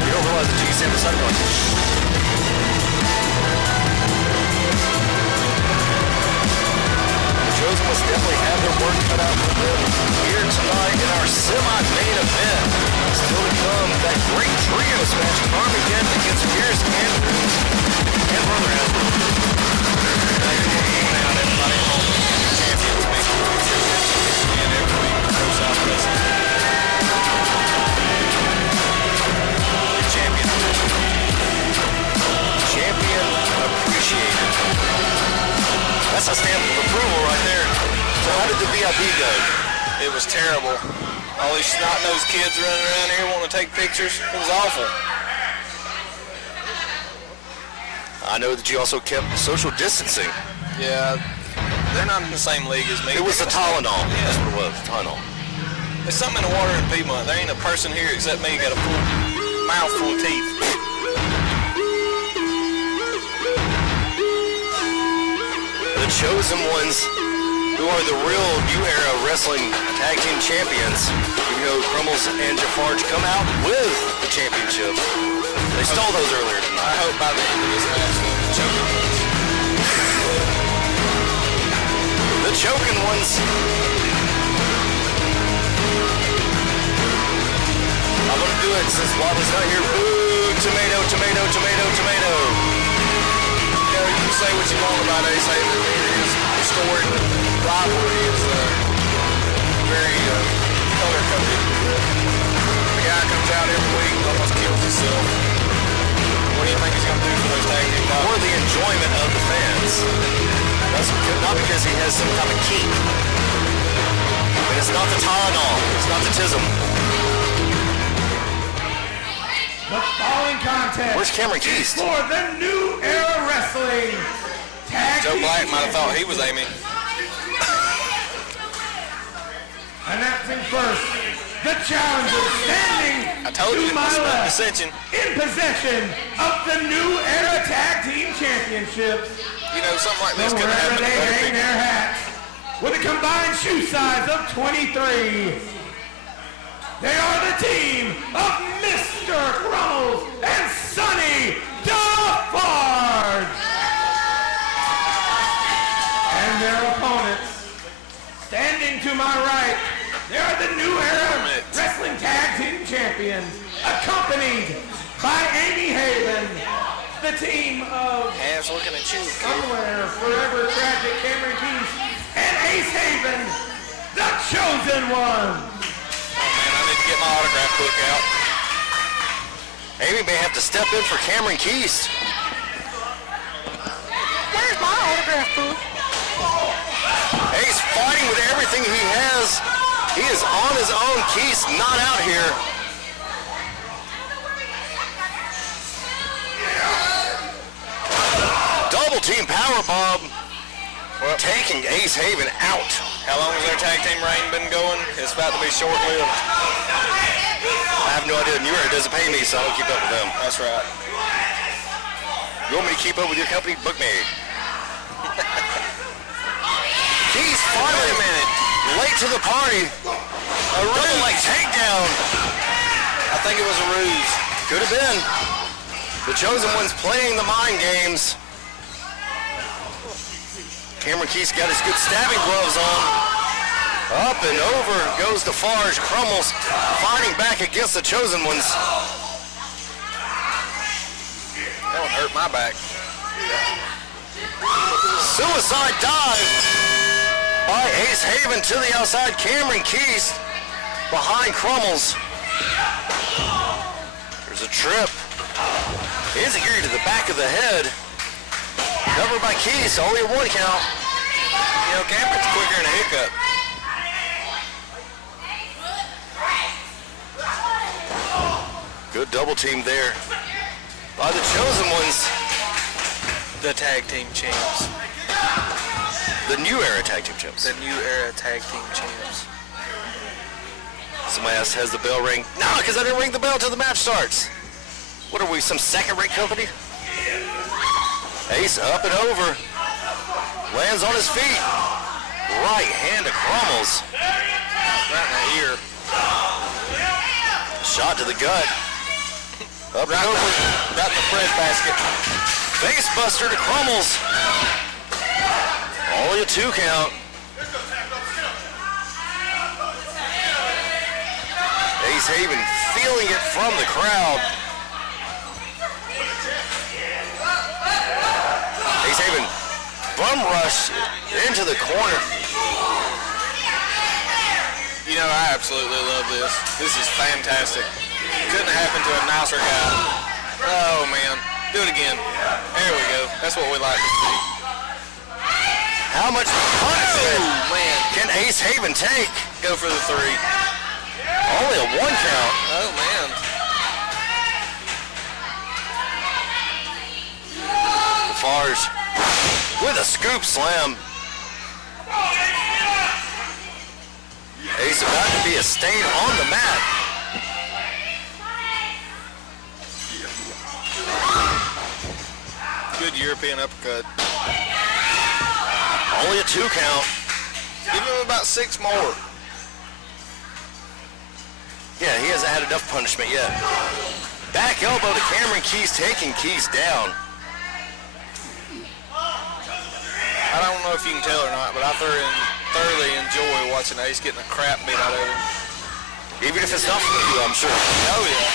You don't realize that you stand beside him like, Chosen must definitely have their work cut out for them here tonight in our semi-main event. Still to come, that great trios match, Armageddon against Pierce Andrews and Brother Andrews. Out everybody home. Champions make and every week ProSouth Wrestling. Champion appreciated. That's a stamp of approval right there. So how did the VIP go? It was terrible. All these snot-nosed kids running around here wanting to take pictures. It was awful. I know that you also kept social distancing. Yeah, they're not in the same league as me. It was the Tylenol. Yeah. That's what it was, Tylenol. There's something in the water in Piedmont. There ain't a person here except me got a full mouthful of teeth. The Chosen Ones, who are the real New Era Wrestling Tag Team Champions. You know, Crumbles and Defarge come out with the championship. They stole those earlier tonight. I hope by the end of this match, the Chosen Ones. The Chosen Ones. I'm going to do it since Bobby's not here. Boo! Tomato, tomato, tomato, tomato. You know, you can say what you want about Ace Haven. His historic rivalry is very color-coded. The guy comes out every week and almost kills himself. What do you think he's going to do for those tag team titles? For the enjoyment of the fans. That's not because he has some kind of key. And it's not the Tylenol. It's not the Tism. The following contest. Where's Cameron Keast? For the New Era Wrestling Tag Joe Team Black might have thought he was Amy. Announcing first, the challenger standing I told you to my it's not left, dissension. in possession of the New Era Tag Team Championships. You know, something like this From could wherever happen to they better hang people. their hats, with a combined shoe size of 23. They are the team of Mr. Crumbles and Sonny Defarge. And their opponents, standing to my right, they are the New Era Wrestling Tag Team Champions, accompanied by Amy Haven, the team of Half's looking at you. Unaware, Forever Tragic, Cameron Keys, and Ace Haven, the chosen one. Oh man, I need to get my autograph book out. Amy may have to step in for Cameron Keys. Where's my autograph book? Ace fighting with everything he has. He is on his own. Keys not out here. Double team power bomb. Taking Ace Haven out. How long has their tag team reign been going? It's about to be short-lived. I have no idea. New Era doesn't pay me, so I don't keep up with them. That's right. You want me to keep up with your company? Book me. Keys finally late to the party. A double leg takedown. I think it was a ruse. Could have been. The Chosen One's playing the mind games. Cameron Keys got his good stabbing gloves on. Up and over goes Defarge. Crumbles fighting back against the Chosen Ones. That one hurt my back. Suicide dive by Ace Haven to the outside. Cameron Keys behind Crumbles. There's a trip. Enziguri to the back of the head. Covered by Keys, only a 1 count. You know, Cameron's quicker than a hiccup. Good double team there by the Chosen Ones. The tag team champs. The New Era tag team champs. The New Era tag team champs. Somebody else has the bell ring. No, because I didn't ring the bell till the match starts. What are we, some second-rate company? Ace up and over. Lands on his feet. Right hand to Crumbles. Right in the ear. Shot to the gut. Up Right and over. Right in the bread basket. Face buster to Crumbles. Only a 2 count. Ace Haven feeling it from the crowd. Ace Haven bum rush into the corner. You know, I absolutely love this. This is fantastic. Couldn't have happened to a nicer guy. Oh, man. Do it again. There we go. That's what we like to see. How much punishment can Ace Haven take? Go for the 3. Only a 1 count. Oh, man. Defarge with a scoop slam. Ace about to be a stain on the mat. Good European uppercut. Only a 2 count. Give him about 6 more. Yeah, he hasn't had enough punishment yet. Back elbow to Cameron Keys, taking Keys down. I don't know if you can tell or not, but I thoroughly enjoy watching Ace getting the crap beat out of him. Even if it's not for you, I'm sure. Oh, yeah.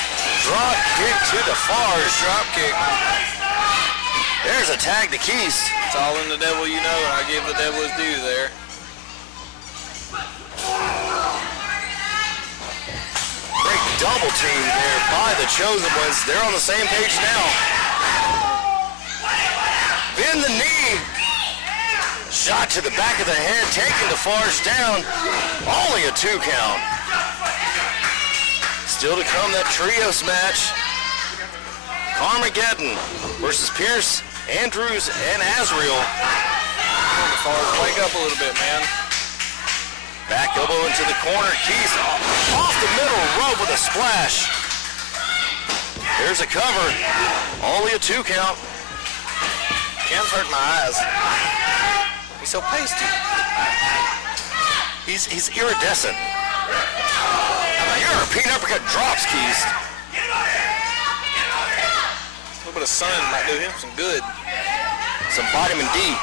Drop kick to Defarge. Drop kick. There's a tag to Keys. It's all in the devil you know, and I give the devil his due there. Great double team there by the Chosen Ones. They're on the same page now. Bend the knee. Shot to the back of the head, taking Defarge down. Only a 2 count. Still to come, that trios match. Carmageddon versus Pierce, Andrews, and Azrael. Defarge, wake up a little bit, man. Back elbow into the corner. Keys off the middle rope with a splash. There's a cover. Only a 2 count. Cam's hurt my eyes. He's so pasty. He's iridescent. European uppercut drops Keys. A little bit of sun might do him some good. Some vitamin D.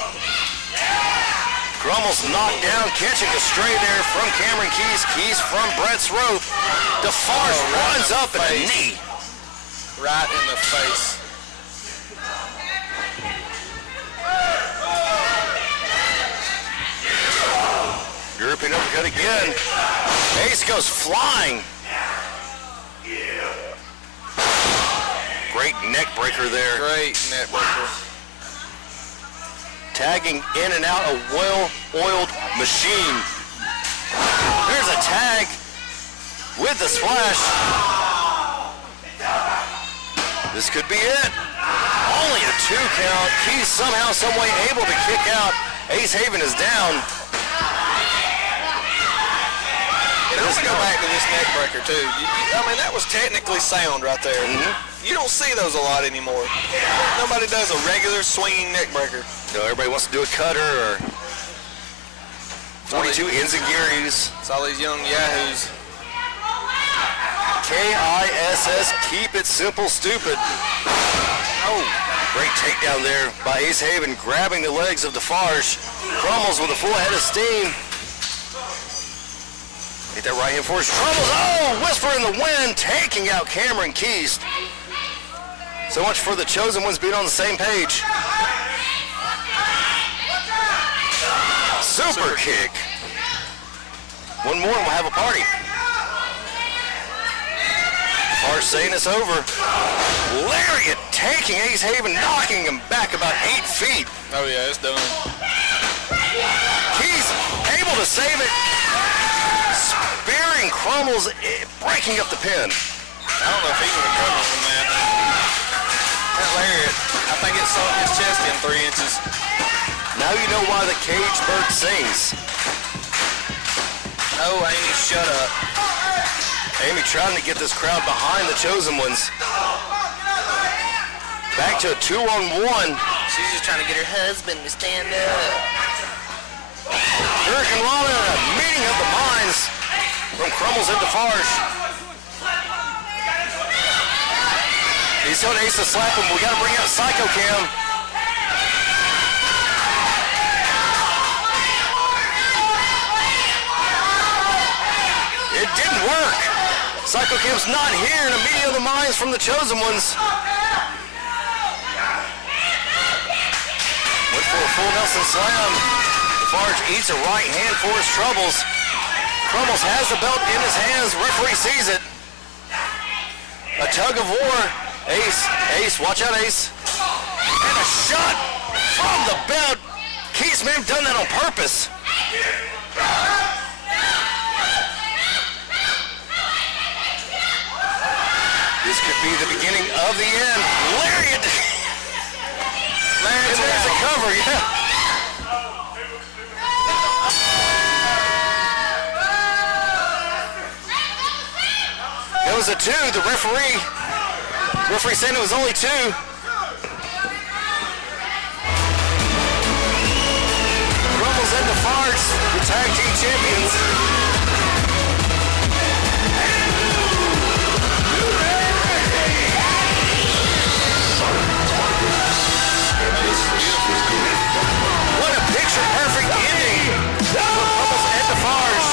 Crumbles knocked down, catching a stray there from Cameron Keys. Keys from Brett's rope. Defarge runs up at a knee. Right in the face. hit again. Ace goes flying. Great neck breaker there. Great neck breaker. Tagging in and out a well-oiled machine. There's a tag with the splash. This could be it. Only a 2 count. He's somehow, some way able to kick out. Ace Haven is down. And I want to go back to this neck breaker too. I mean, that was technically sound right there. You don't see those a lot anymore. Nobody does a regular swinging neck breaker. No, everybody wants to do a cutter or 22 enziguris. It's all these young yahoos. KISS, keep it simple, stupid. Oh, great takedown there by Ace Haven, grabbing the legs of Defarge. Crumbles with a full head of steam. Hit that right hand force. Crumbles, oh, Whisper in the wind, taking out Cameron Keast. So much for the chosen ones being on the same page. Super kick. One more and we'll have a party. Defarge saying it's over. Lariat taking Ace Haven, knocking him back about 8 feet. Oh yeah, it's done. He's able to save it. Spearing Crumbles, breaking up the pin. I don't know if he can recover from that. That lariat, I think it sunk his chest in 3 inches. Now you know why the cage bird sings. Oh, Amy, shut up. Amy trying to get this crowd behind the chosen ones. Back to a 2-on-1. She's just trying to get her husband to stand up. Hurricane Rana, a meeting of the minds from Crumbles and Defarge. He's telling Ace to slap him. We got to bring out Psycho Cam. It didn't work. Psycho Cam's not here in a meeting of the minds from the chosen ones. Went for a full Nelson slam. Defarge eats a right hand for his troubles. Crumbles has the belt in his hands. Referee sees it. A tug of war. Ace, watch out, Ace. And a shot from the belt. Keith may have done that on purpose. This could be the beginning of the end. Lariat. And there's a cover, yeah. It was a 2. The referee said it was only 2. Crumbles and Defarge, the tag team champions. What a picture-perfect ending for Crumbles and Defarge.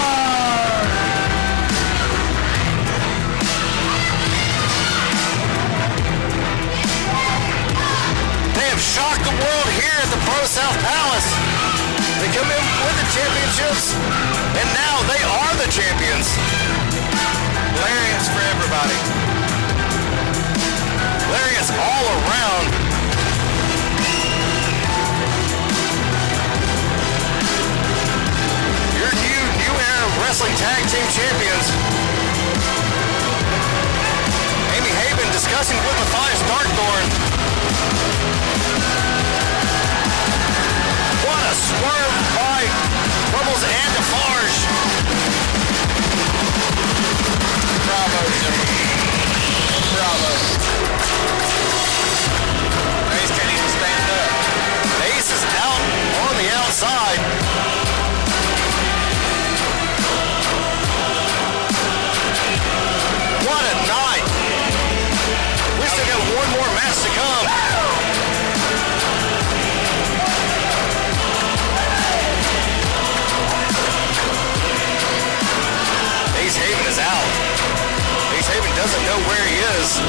They have shocked the world here at the ProSouth Palace. They come in with the championships, and now they are the champions. Lariats for everybody. Lariats all around. Your new era wrestling tag team champions. Amy Haven discussing with Matthias Darkthorn. What a swerve by Crumbles and Defarge. Bravo, Jimmy. Bravo. Ace can't even stand up. Ace is out on the outside. What a night. We still got one more match to come. Ace Haven is out. Ace Haven doesn't know where he is.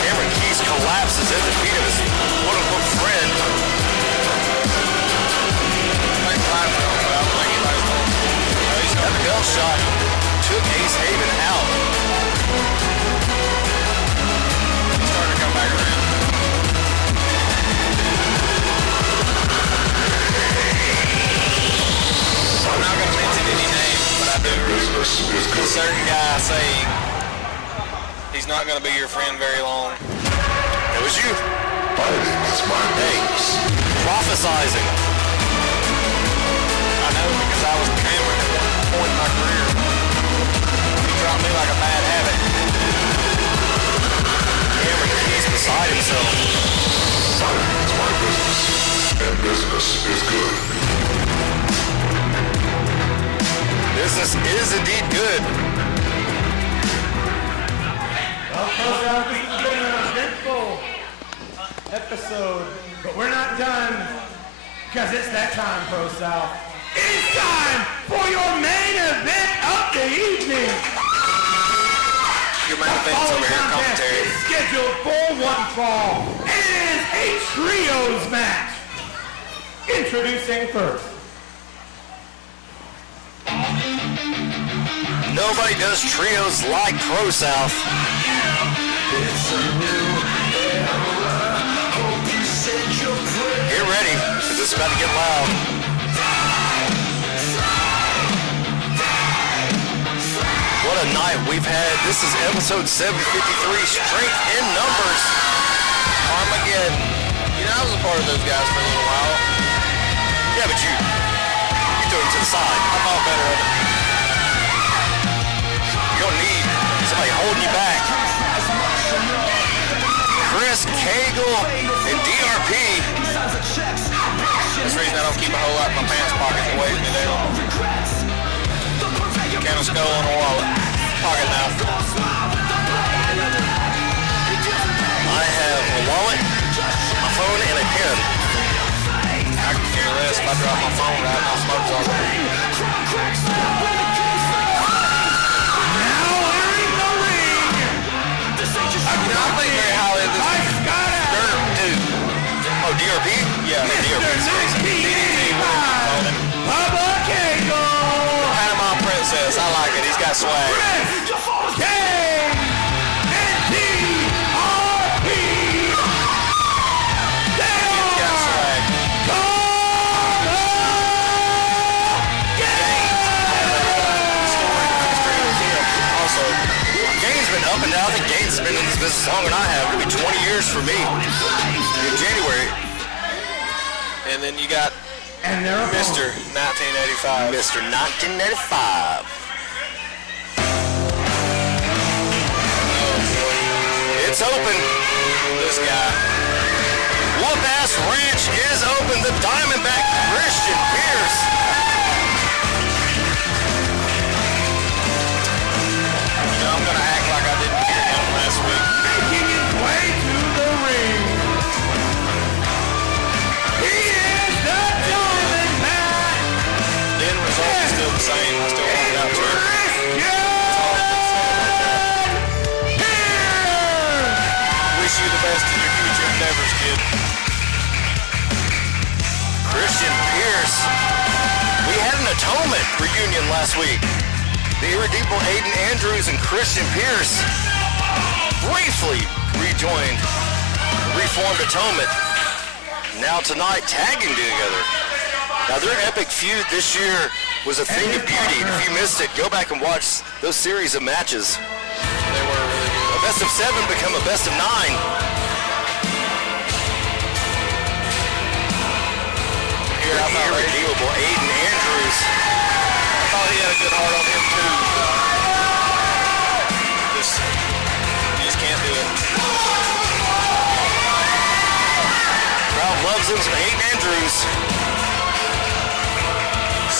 Cameron Keys collapses at the feet of his quote-unquote friend. a certain guy saying he's not going to be your friend very long. It was you. Fighting is my business. Prophesizing. I know because I was Cameron at one point in my career. He dropped me like a bad habit. Cameron, he's beside himself. Fighting is my business. And business is good. Business is indeed good. Well, ProSouth, this has been an eventful episode, but we're not done because it's that time, ProSouth. It's time for your main event of the evening. Your main event's over here, commentary. Is scheduled for one fall, and it is a trios match. Introducing first. Nobody does trios like ProSouth. Get ready, because it's about to get loud. What a night we've had. This is episode 753, Strength in Numbers. Armageddon. You know, I was a part of those guys for a little while. Yeah, but you threw him to the side. I thought better of it. You don't need somebody holding you back. Chris Cagle and DRP. That's the reason I don't keep a whole lot in my pants pockets. It weighs me down. Can of skull and a wallet. Pocket knife. I have a wallet, a phone, and a pen. I can care less if I drop my phone right now. Smoke's all over. I think very highly of this Dude. Oh, DRP? Yeah, DRP. Bubba Cagle. Panama Princess. I like it. He's got swag. King and DRP. He's got swag. Also, Gaines been up and down. I think Gaines has been in this business longer than I have. It'll be 20 years for me in January. and then you got And they're Mr. 1985. Mr. 1985. It's open. This guy. Whoop Ass Ranch is open. The Diamondback Christian Pierce. You know, I'm gonna act like I didn't hear him last week. making his way to the ring. He is the Diamondback. The end result is still the same. I still walked out to it. Wish you the best in your future endeavors, kid. Christian Pierce. We had an atonement reunion last week. The irredeemable Aiden Andrews and Christian Pierce briefly rejoined Reformed Atonement. Now tonight, tagging together. Now their epic feud this year was a thing of beauty. If you missed it, go back and watch those series of matches. They were really good. A best of 7 become a best of 9. Here, I thought Irredeemable Aiden Andrews. I thought he had a good heart on him too. You just can't do it. Crowd loves him, some Aiden Andrews.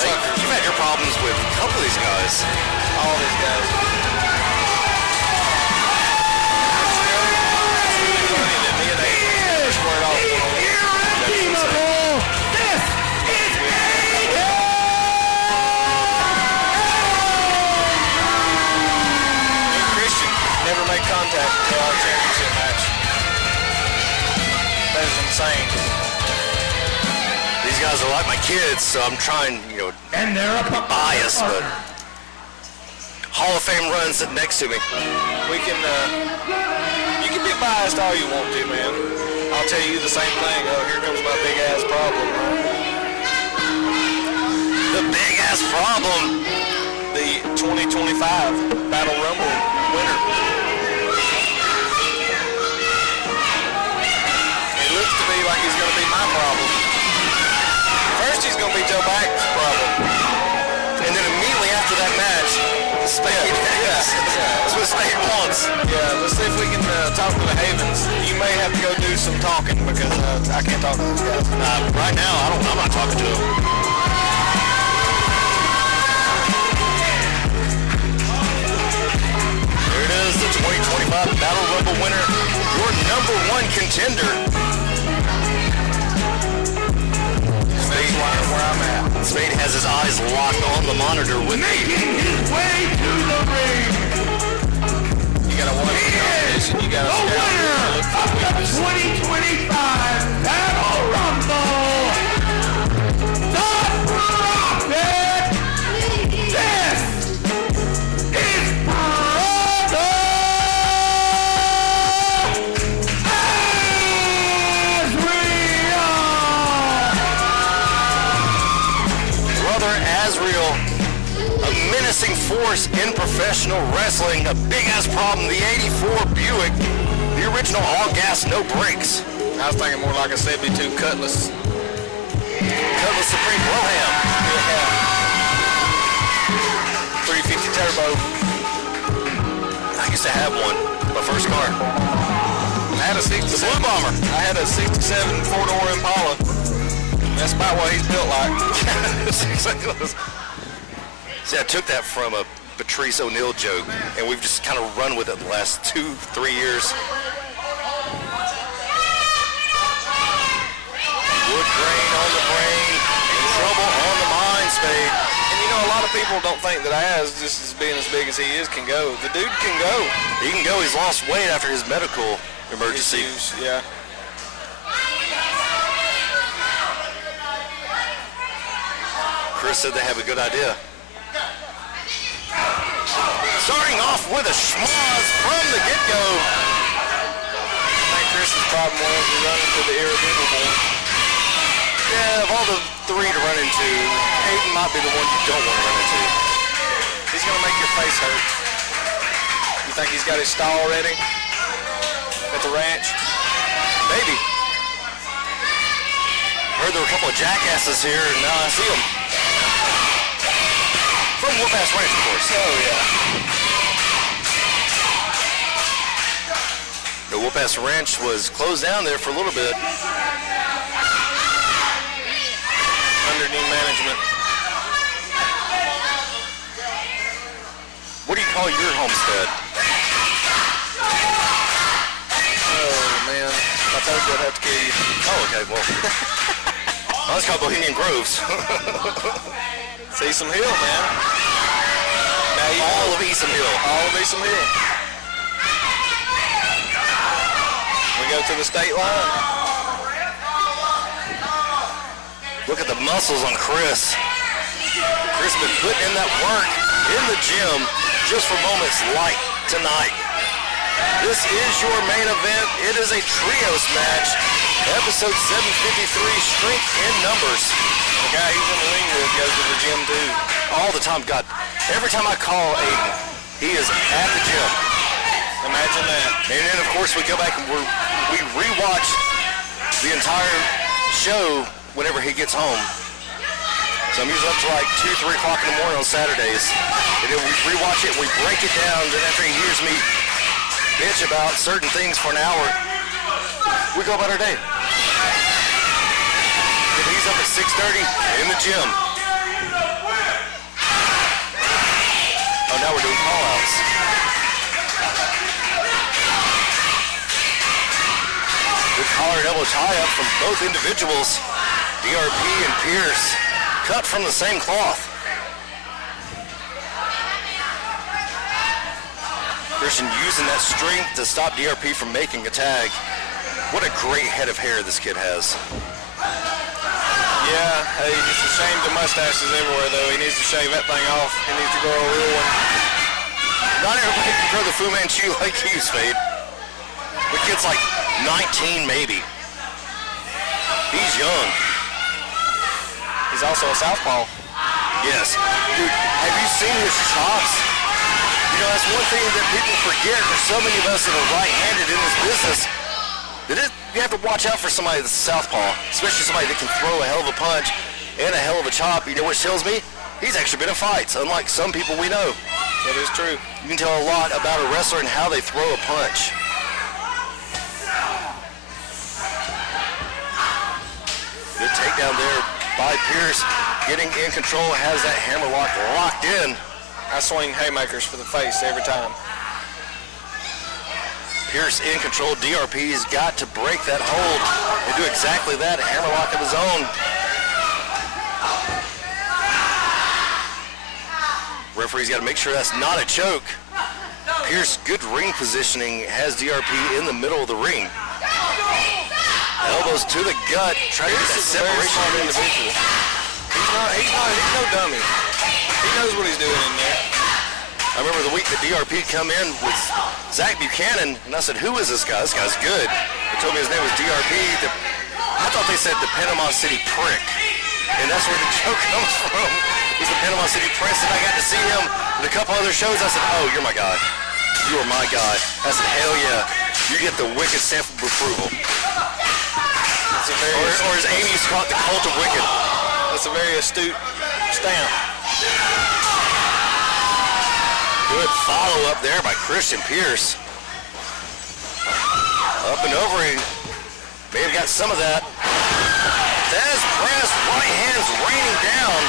Hey, you've had your problems with a couple of these guys. All these guys. It's really funny that me and Aiden squared off. Irredeemable. This is Aiden. Me and Christian never made contact until our championship match. That is insane. These guys are like my kids, so I'm trying, And they're a biased, but Hall of Fame run sitting next to me. We can, you can be biased all you want to, man. I'll tell you the same thing. Oh, here comes my big ass problem. The big ass problem. The 2025 Battle Rumble winner. It looks to me like he's going to be my problem. First, he's going to be Joe Back's problem. And then immediately after that match, Spade. That's what Spade wants. Yeah, let's see if we can talk to the Havens. You may have to go do some talking because I can't talk to those guys. Right now, I'm not talking to him. There it is, the 2025 Battle Rumble winner, your number one contender. Spade, where I'm at. Spade has his eyes locked on the monitor with Making his way to the ring. You gotta watch the competition. You gotta The winner of the 2025 Battle Rumble, the Prophet. This is Brother Azrael. Brother Azrael, a menacing force in professional wrestling, a big-ass problem, the 84 Buick, the original all-gas, no brakes. I was thinking more like a 72 Cutlass. Cutlass Supreme Broham. Yeah. 350 turbo. I used to have one, my first car. I had a 67. The Blue Bomber. I had a 67 four-door Impala. That's about what he's built like. See, I took that from a Patrice O'Neal joke, and we've just kind of run with it the last 2-3 years. Wood grain on the brain, trouble on the mind, Spade. And you know, a lot of people don't think that Az, just as being as big as he is, can go. The dude can go. He can go. He's lost weight after his medical emergency. Issues, yeah. Chris said they have a good idea. Starting off with a schmoz from the get-go. I think Chris's problem was he run into the irredeemable. Yeah, of all the three to run into, Hayden might be the one you don't want to run into. He's going to make your face hurt. You think he's got his stall ready at the ranch? Maybe. Heard there were a couple of jackasses here, and now I see them. From Whoop-Ass Ranch, of course. Oh, yeah. The Whoop-Ass Ranch was closed down there for a little bit. Under new management. What do you call your homestead? Oh, man. If I told you, I'd have to kill you. Oh, okay, well. That's called Bohemian Groves. See some hill, man. Now you All of Eastham Hill. All of Eastham Hill. We go to the state line. Look at the muscles on Chris. Chris been putting in that work in the gym just for moments like tonight. This is your main event. It is a trios match. Episode 753, Strength in Numbers. The guy who's in the ring with goes to the gym too. All the time. God, every time I call Aiden, he is at the gym. Imagine that. And then, of course, we go back and we rewatch the entire show whenever he gets home. So I'm usually up to like 2, 3 o'clock in the morning on Saturdays. And then we rewatch it, we break it down, then after he hears me bitch about certain things for an hour, we go about our day. If he's up at 6:30 in the gym. Oh, now we're doing call-outs. Good collar and elbow tie-up from both individuals. DRP and Pierce cut from the same cloth. Christian using that strength to stop DRP from making a tag. What a great head of hair this kid has. Yeah, hey, it's a shame the mustache is everywhere though. He needs to shave that thing off. He needs to grow a real one. Not everybody can grow the Fu Manchu like you, Spade. The kid's like 19 maybe. He's young. He's also a southpaw. Yes. Dude, have you seen his chops? You know, that's one thing that people forget. There's so many of us that are right-handed in this business that you have to watch out for somebody that's southpaw, especially somebody that can throw a hell of a punch and a hell of a chop. You know what tells me? He's actually been in fights, unlike some people we know. That is true. You can tell a lot about a wrestler and how they throw a punch. Good takedown there by Pierce. Getting in control, has that hammerlock locked in. I swing haymakers for the face every time. Pierce in control. DRP's got to break that hold and do exactly that. A hammerlock of his own. Referee's got to make sure that's not a choke. Pierce, good ring positioning, has DRP in the middle of the ring. Elbows to the gut, trying to get that separation. Individual. He's no dummy. He knows what he's doing in there. I remember the week that DRP come in with Zach Buchanan, and I said, who is this guy? This guy's good. They told me his name was DRP. I thought they said the Panama City Prick, and that's where the joke comes from. He's the Panama City Prince, and I got to see him at a couple other shows. I said, oh, you're my guy. You are my guy. I said, hell yeah. You get the Wicked stamp of approval. Or as Amy used to call it, the cult of Wicked. That's a very astute stamp. Good follow-up there by Christian Pierce. Up and over, he may have got some of that. Thez press, right hands raining down.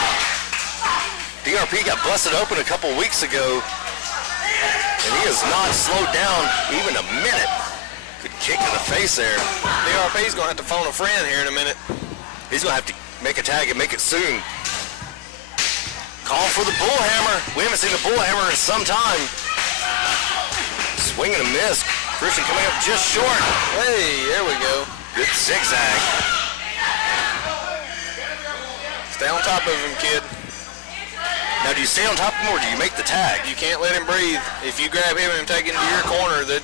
DRP got busted open a couple weeks ago, and he has not slowed down even a minute. Good kick to the face there. DRP's going to have to phone a friend here in a minute. He's going to have to make a tag and make it soon. Call for the bullhammer. We haven't seen the bullhammer in some time. Swing and a miss. Christian coming up just short. Hey, there we go. Good zigzag. Stay on top of him, kid. Now, do you stay on top of him or do you make the tag? You can't let him breathe. If you grab him and take him to your corner, that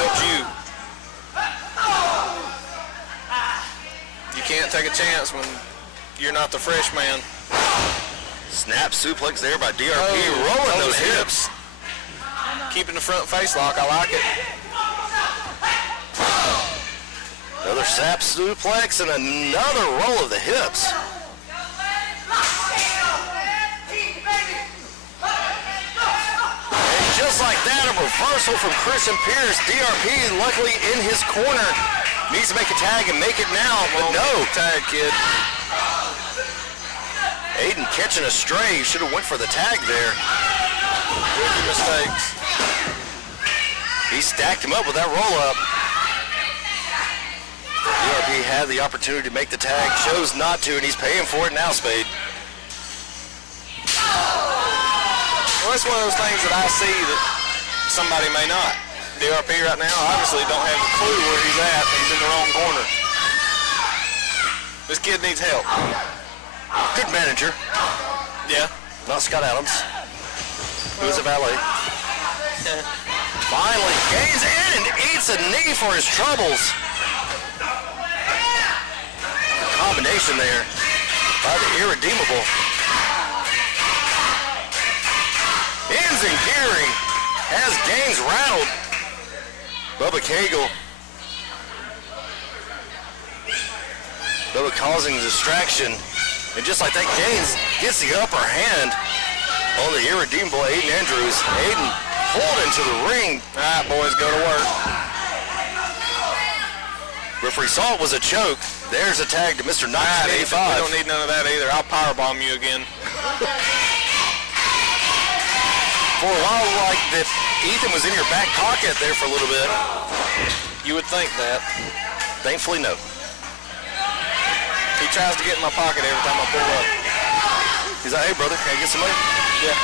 helps you. You can't take a chance when you're not the fresh man. Snap suplex there by DRP, rolling those hips. Keeping the front face lock, I like it. Another snap suplex and another roll of the hips. And just like that, a reversal from Christian Pierce. DRP, luckily in his corner, needs to make a tag and make it now, but no. Tag, kid. Aiden catching a stray. Should have went for the tag there. Rookie mistakes. He stacked him up with that roll-up. DRP had the opportunity to make the tag, chose not to, and he's paying for it now, Spade. Well, that's one of those things that I see that somebody may not. DRP right now obviously don't have a clue where he's at. He's in the wrong corner. This kid needs help. Good manager. Yeah. Not Scott Adams, who was a valet. Finally gains in and eats a knee for his troubles. Combination there by the Irredeemable. Ends and Geary has Gaines rattled. Bubba Cagle. Bubba causing distraction. And just like that, Gaines gets the upper hand on the Irredeemable Aiden Andrews. Aiden pulled into the ring. All right, boys, go to work. Referee saw it was a choke. There's a tag to Mr. 1985. We don't need none of that either. I'll powerbomb you again. For a while, like that, Ethan was in your back pocket there for a little bit. You would think that. Thankfully, no. He tries to get in my pocket every time I pull up. He's like, hey, brother, can I get some money? Yeah.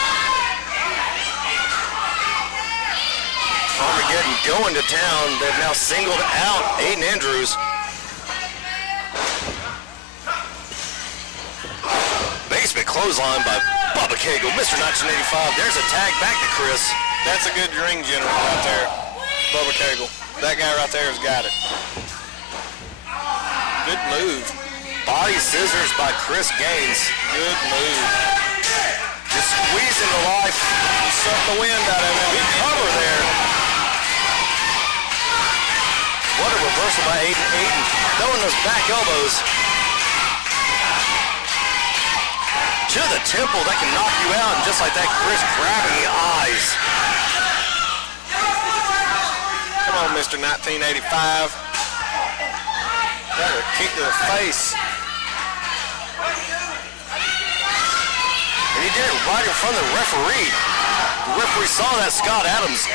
Armageddon going to town. They've now singled out Aiden Andrews. Basement clothesline by Bubba Cagle. Mr. 1985. There's a tag back to Chris. That's a good ring general right there. Bubba Cagle. That guy right there has got it. Good move. Body scissors by Chris Gaines. Good move. squeezing the life. Suck the wind out of him. Good cover there. What a reversal by Aiden. Aiden throwing those back elbows to the temple. That can knock you out. And just like that, Chris grabbing the eyes. Come on, Mr. 1985. Got a kick to the face. And he did it right in front of the referee. The referee saw that, Scott Adams.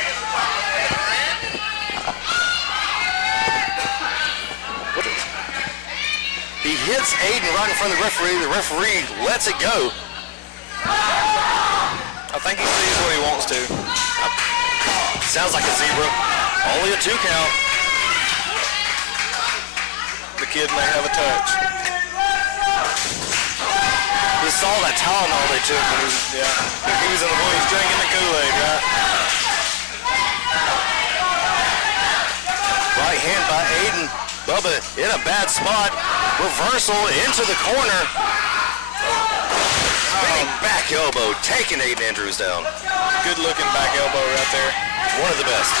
He hits Aiden right in front of the referee. The referee lets it go. I think he sees what he wants to. Sounds like a zebra. Only a 2 count. The kid may have a touch. He saw that Tylenol they took when he was, He was in the boys drinking the Kool-Aid, right? right hand by Aiden. Bubba in a bad spot. Reversal into the corner. Spinning back elbow, taking Aiden Andrews down. Good looking back elbow right there. One of the best.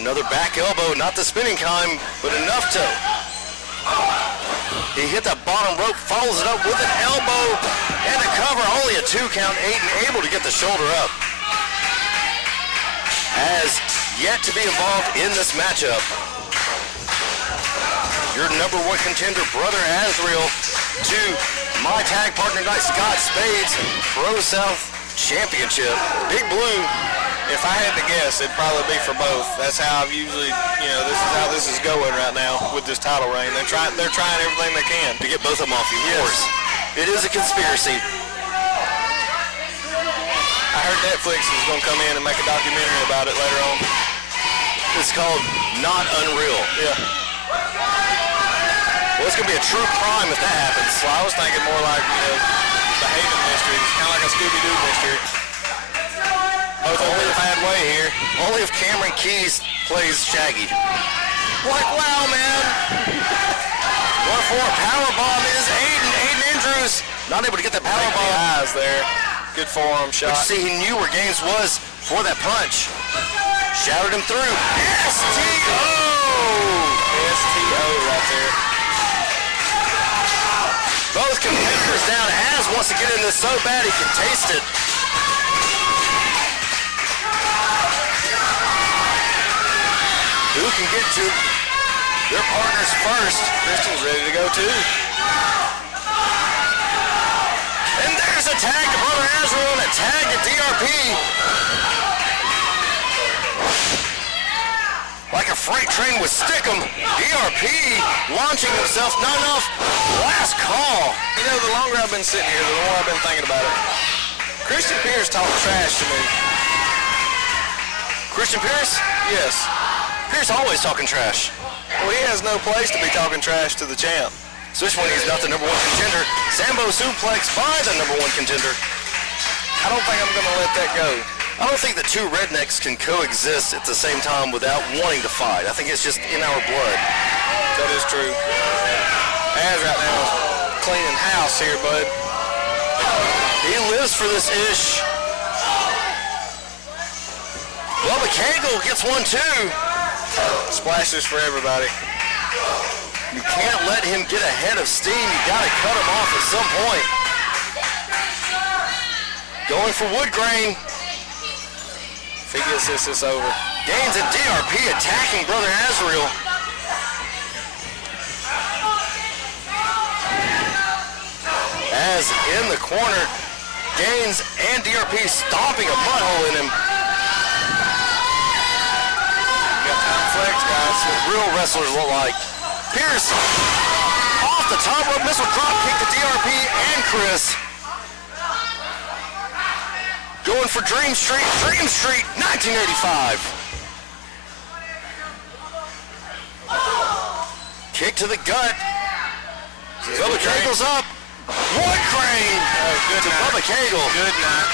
Another back elbow, not the spinning kind, but enough to. He hit that bottom rope, follows it up with an elbow and a cover. Only a 2 count. Aiden able to get the shoulder up. Has yet to be involved in this matchup. Your number 1 contender, Brother Azrael, to my tag partner tonight, Scott Spades, ProSouth Championship. Big Blue. If I had to guess, it'd probably be for both. That's how I've usually, this is how this is going right now with this title reign. They're trying everything they can To get both of them off you, of course. It is a conspiracy. I heard Netflix is going to come in and make a documentary about it later on. It's called Not Unreal. Yeah. Well, it's going to be a true crime if that happens. Well, I was thinking more like, the Haven mystery. It's kind of like a Scooby-Doo mystery. Both only if I had way here. Only if Cameron Keys plays Shaggy. Like, wow, man. 1-4 power bomb is Aiden Andrews. Not able to get the power bomb. Eyes there. Good forearm shot. But see, he knew where Gaines was for that punch. Shouted him through. STO! STO right there. Both competitors down. Az wants to get in this so bad he can taste it. Who can get to their partners first? Christian's ready to go too. And there's a tag to Brother Azrael and a tag to DRP. Like a freight train with Stickum, DRP launching himself. Not enough. Last call. The longer I've been sitting here, the more I've been thinking about it. Christian Pierce talked trash to me. Christian Pierce? Yes. Pierce always talking trash. Well, he has no place to be talking trash to the champ. Especially when he's not the number 1 contender. Sambo suplex by the number 1 contender. I don't think I'm going to let that go. I don't think the 2 rednecks can coexist at the same time without wanting to fight. I think it's just in our blood. That is true. Az right now is cleaning house here, bud. He lives for this ish. Bubba Cagle gets one too. Splashes for everybody. You can't let him get ahead of steam. You gotta cut him off at some point. Going for wood grain. If he gets this, it's over. Gaines and DRP attacking Brother Azrael. As in the corner, Gaines and DRP stomping a butthole in him. Flex, guys. What real wrestlers look like. Pierce off the top rope missile drop kick to DRP and Chris. Going for Dream Street 1985. Kick to the gut. Bubba Cagle's up. Wood crane to Bubba Cagle. Good night.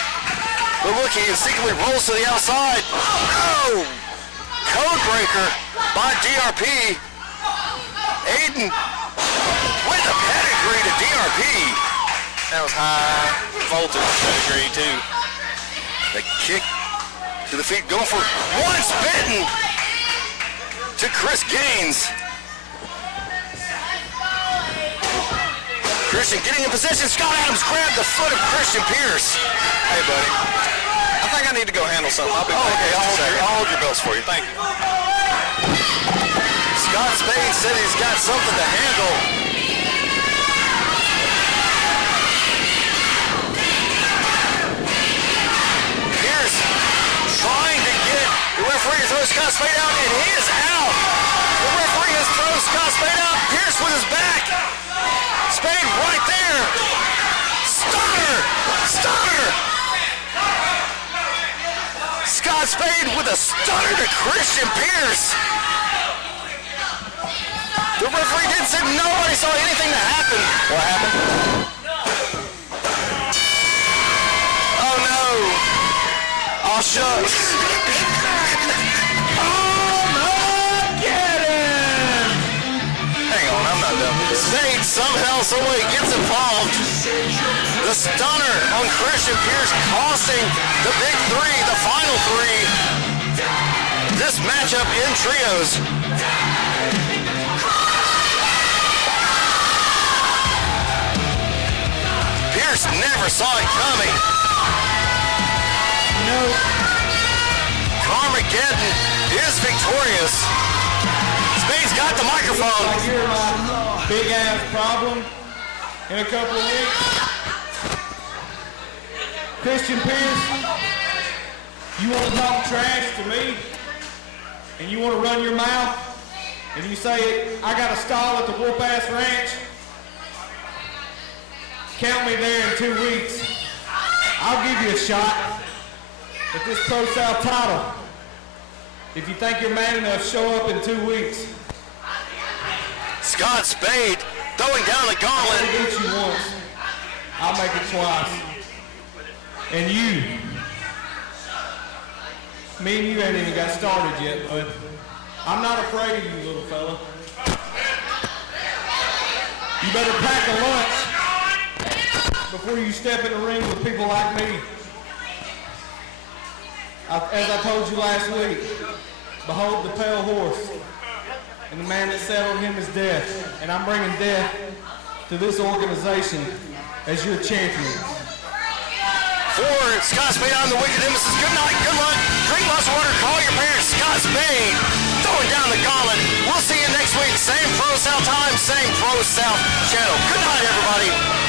But look, he instinctively rolls to the outside. Oh! Code breaker by DRP. Aiden with a pedigree to DRP. That was high voltage pedigree too. The kick to the feet, going for once bitten to Chris Gaines. Christian getting in position. Scott Adams grabbed the foot of Christian Pierce. Hey, buddy. I think I need to go handle something. I'll be back. Okay, in just a second. I'll hold your belts for you. Thank you. Scott Spade said he's got something to handle. Pierce trying to get the referee to throw Scott Spade out, and he is out. The referee has thrown Scott Spade out. Pierce with his back. Spade right there. Stunner! Stunner! Scott Spade with a stunner to Christian Pierce. The referee didn't say nobody saw anything that happened. What happened? Oh no. Oh shucks. Hang on, I'm not done. Spade somehow, someway gets involved. The stunner on Christian Pierce costing the big three, the final three. This matchup in trios. Pierce never saw it coming. No. Carmageddon is victorious. Spade's got the microphone. I hear my big ass problem in a couple of weeks. Christian Pierce, you want to talk trash to me, and you want to run your mouth, and you say, I got a stall at the Whoop Ass Ranch, count me there in 2 weeks. I'll give you a shot at this ProSouth title. If you think you're man enough, show up in 2 weeks. Scott Spade throwing down the gauntlet. I'll beat you once. I'll make it twice. And you, me and you ain't even got started yet, but I'm not afraid of you, little fella. You better pack a lunch before you step in the ring with people like me. As I told you last week, behold the pale horse, and the man that sat on him is death. And I'm bringing death to this organization as your champion. For Scott Spade, I'm the Wicked Nemesis. Good night, good luck. Drink lots of water, call your parents. Scott Spade throwing down the gauntlet. We'll see you next week. Same ProSouth time, same ProSouth channel. Good night, everybody.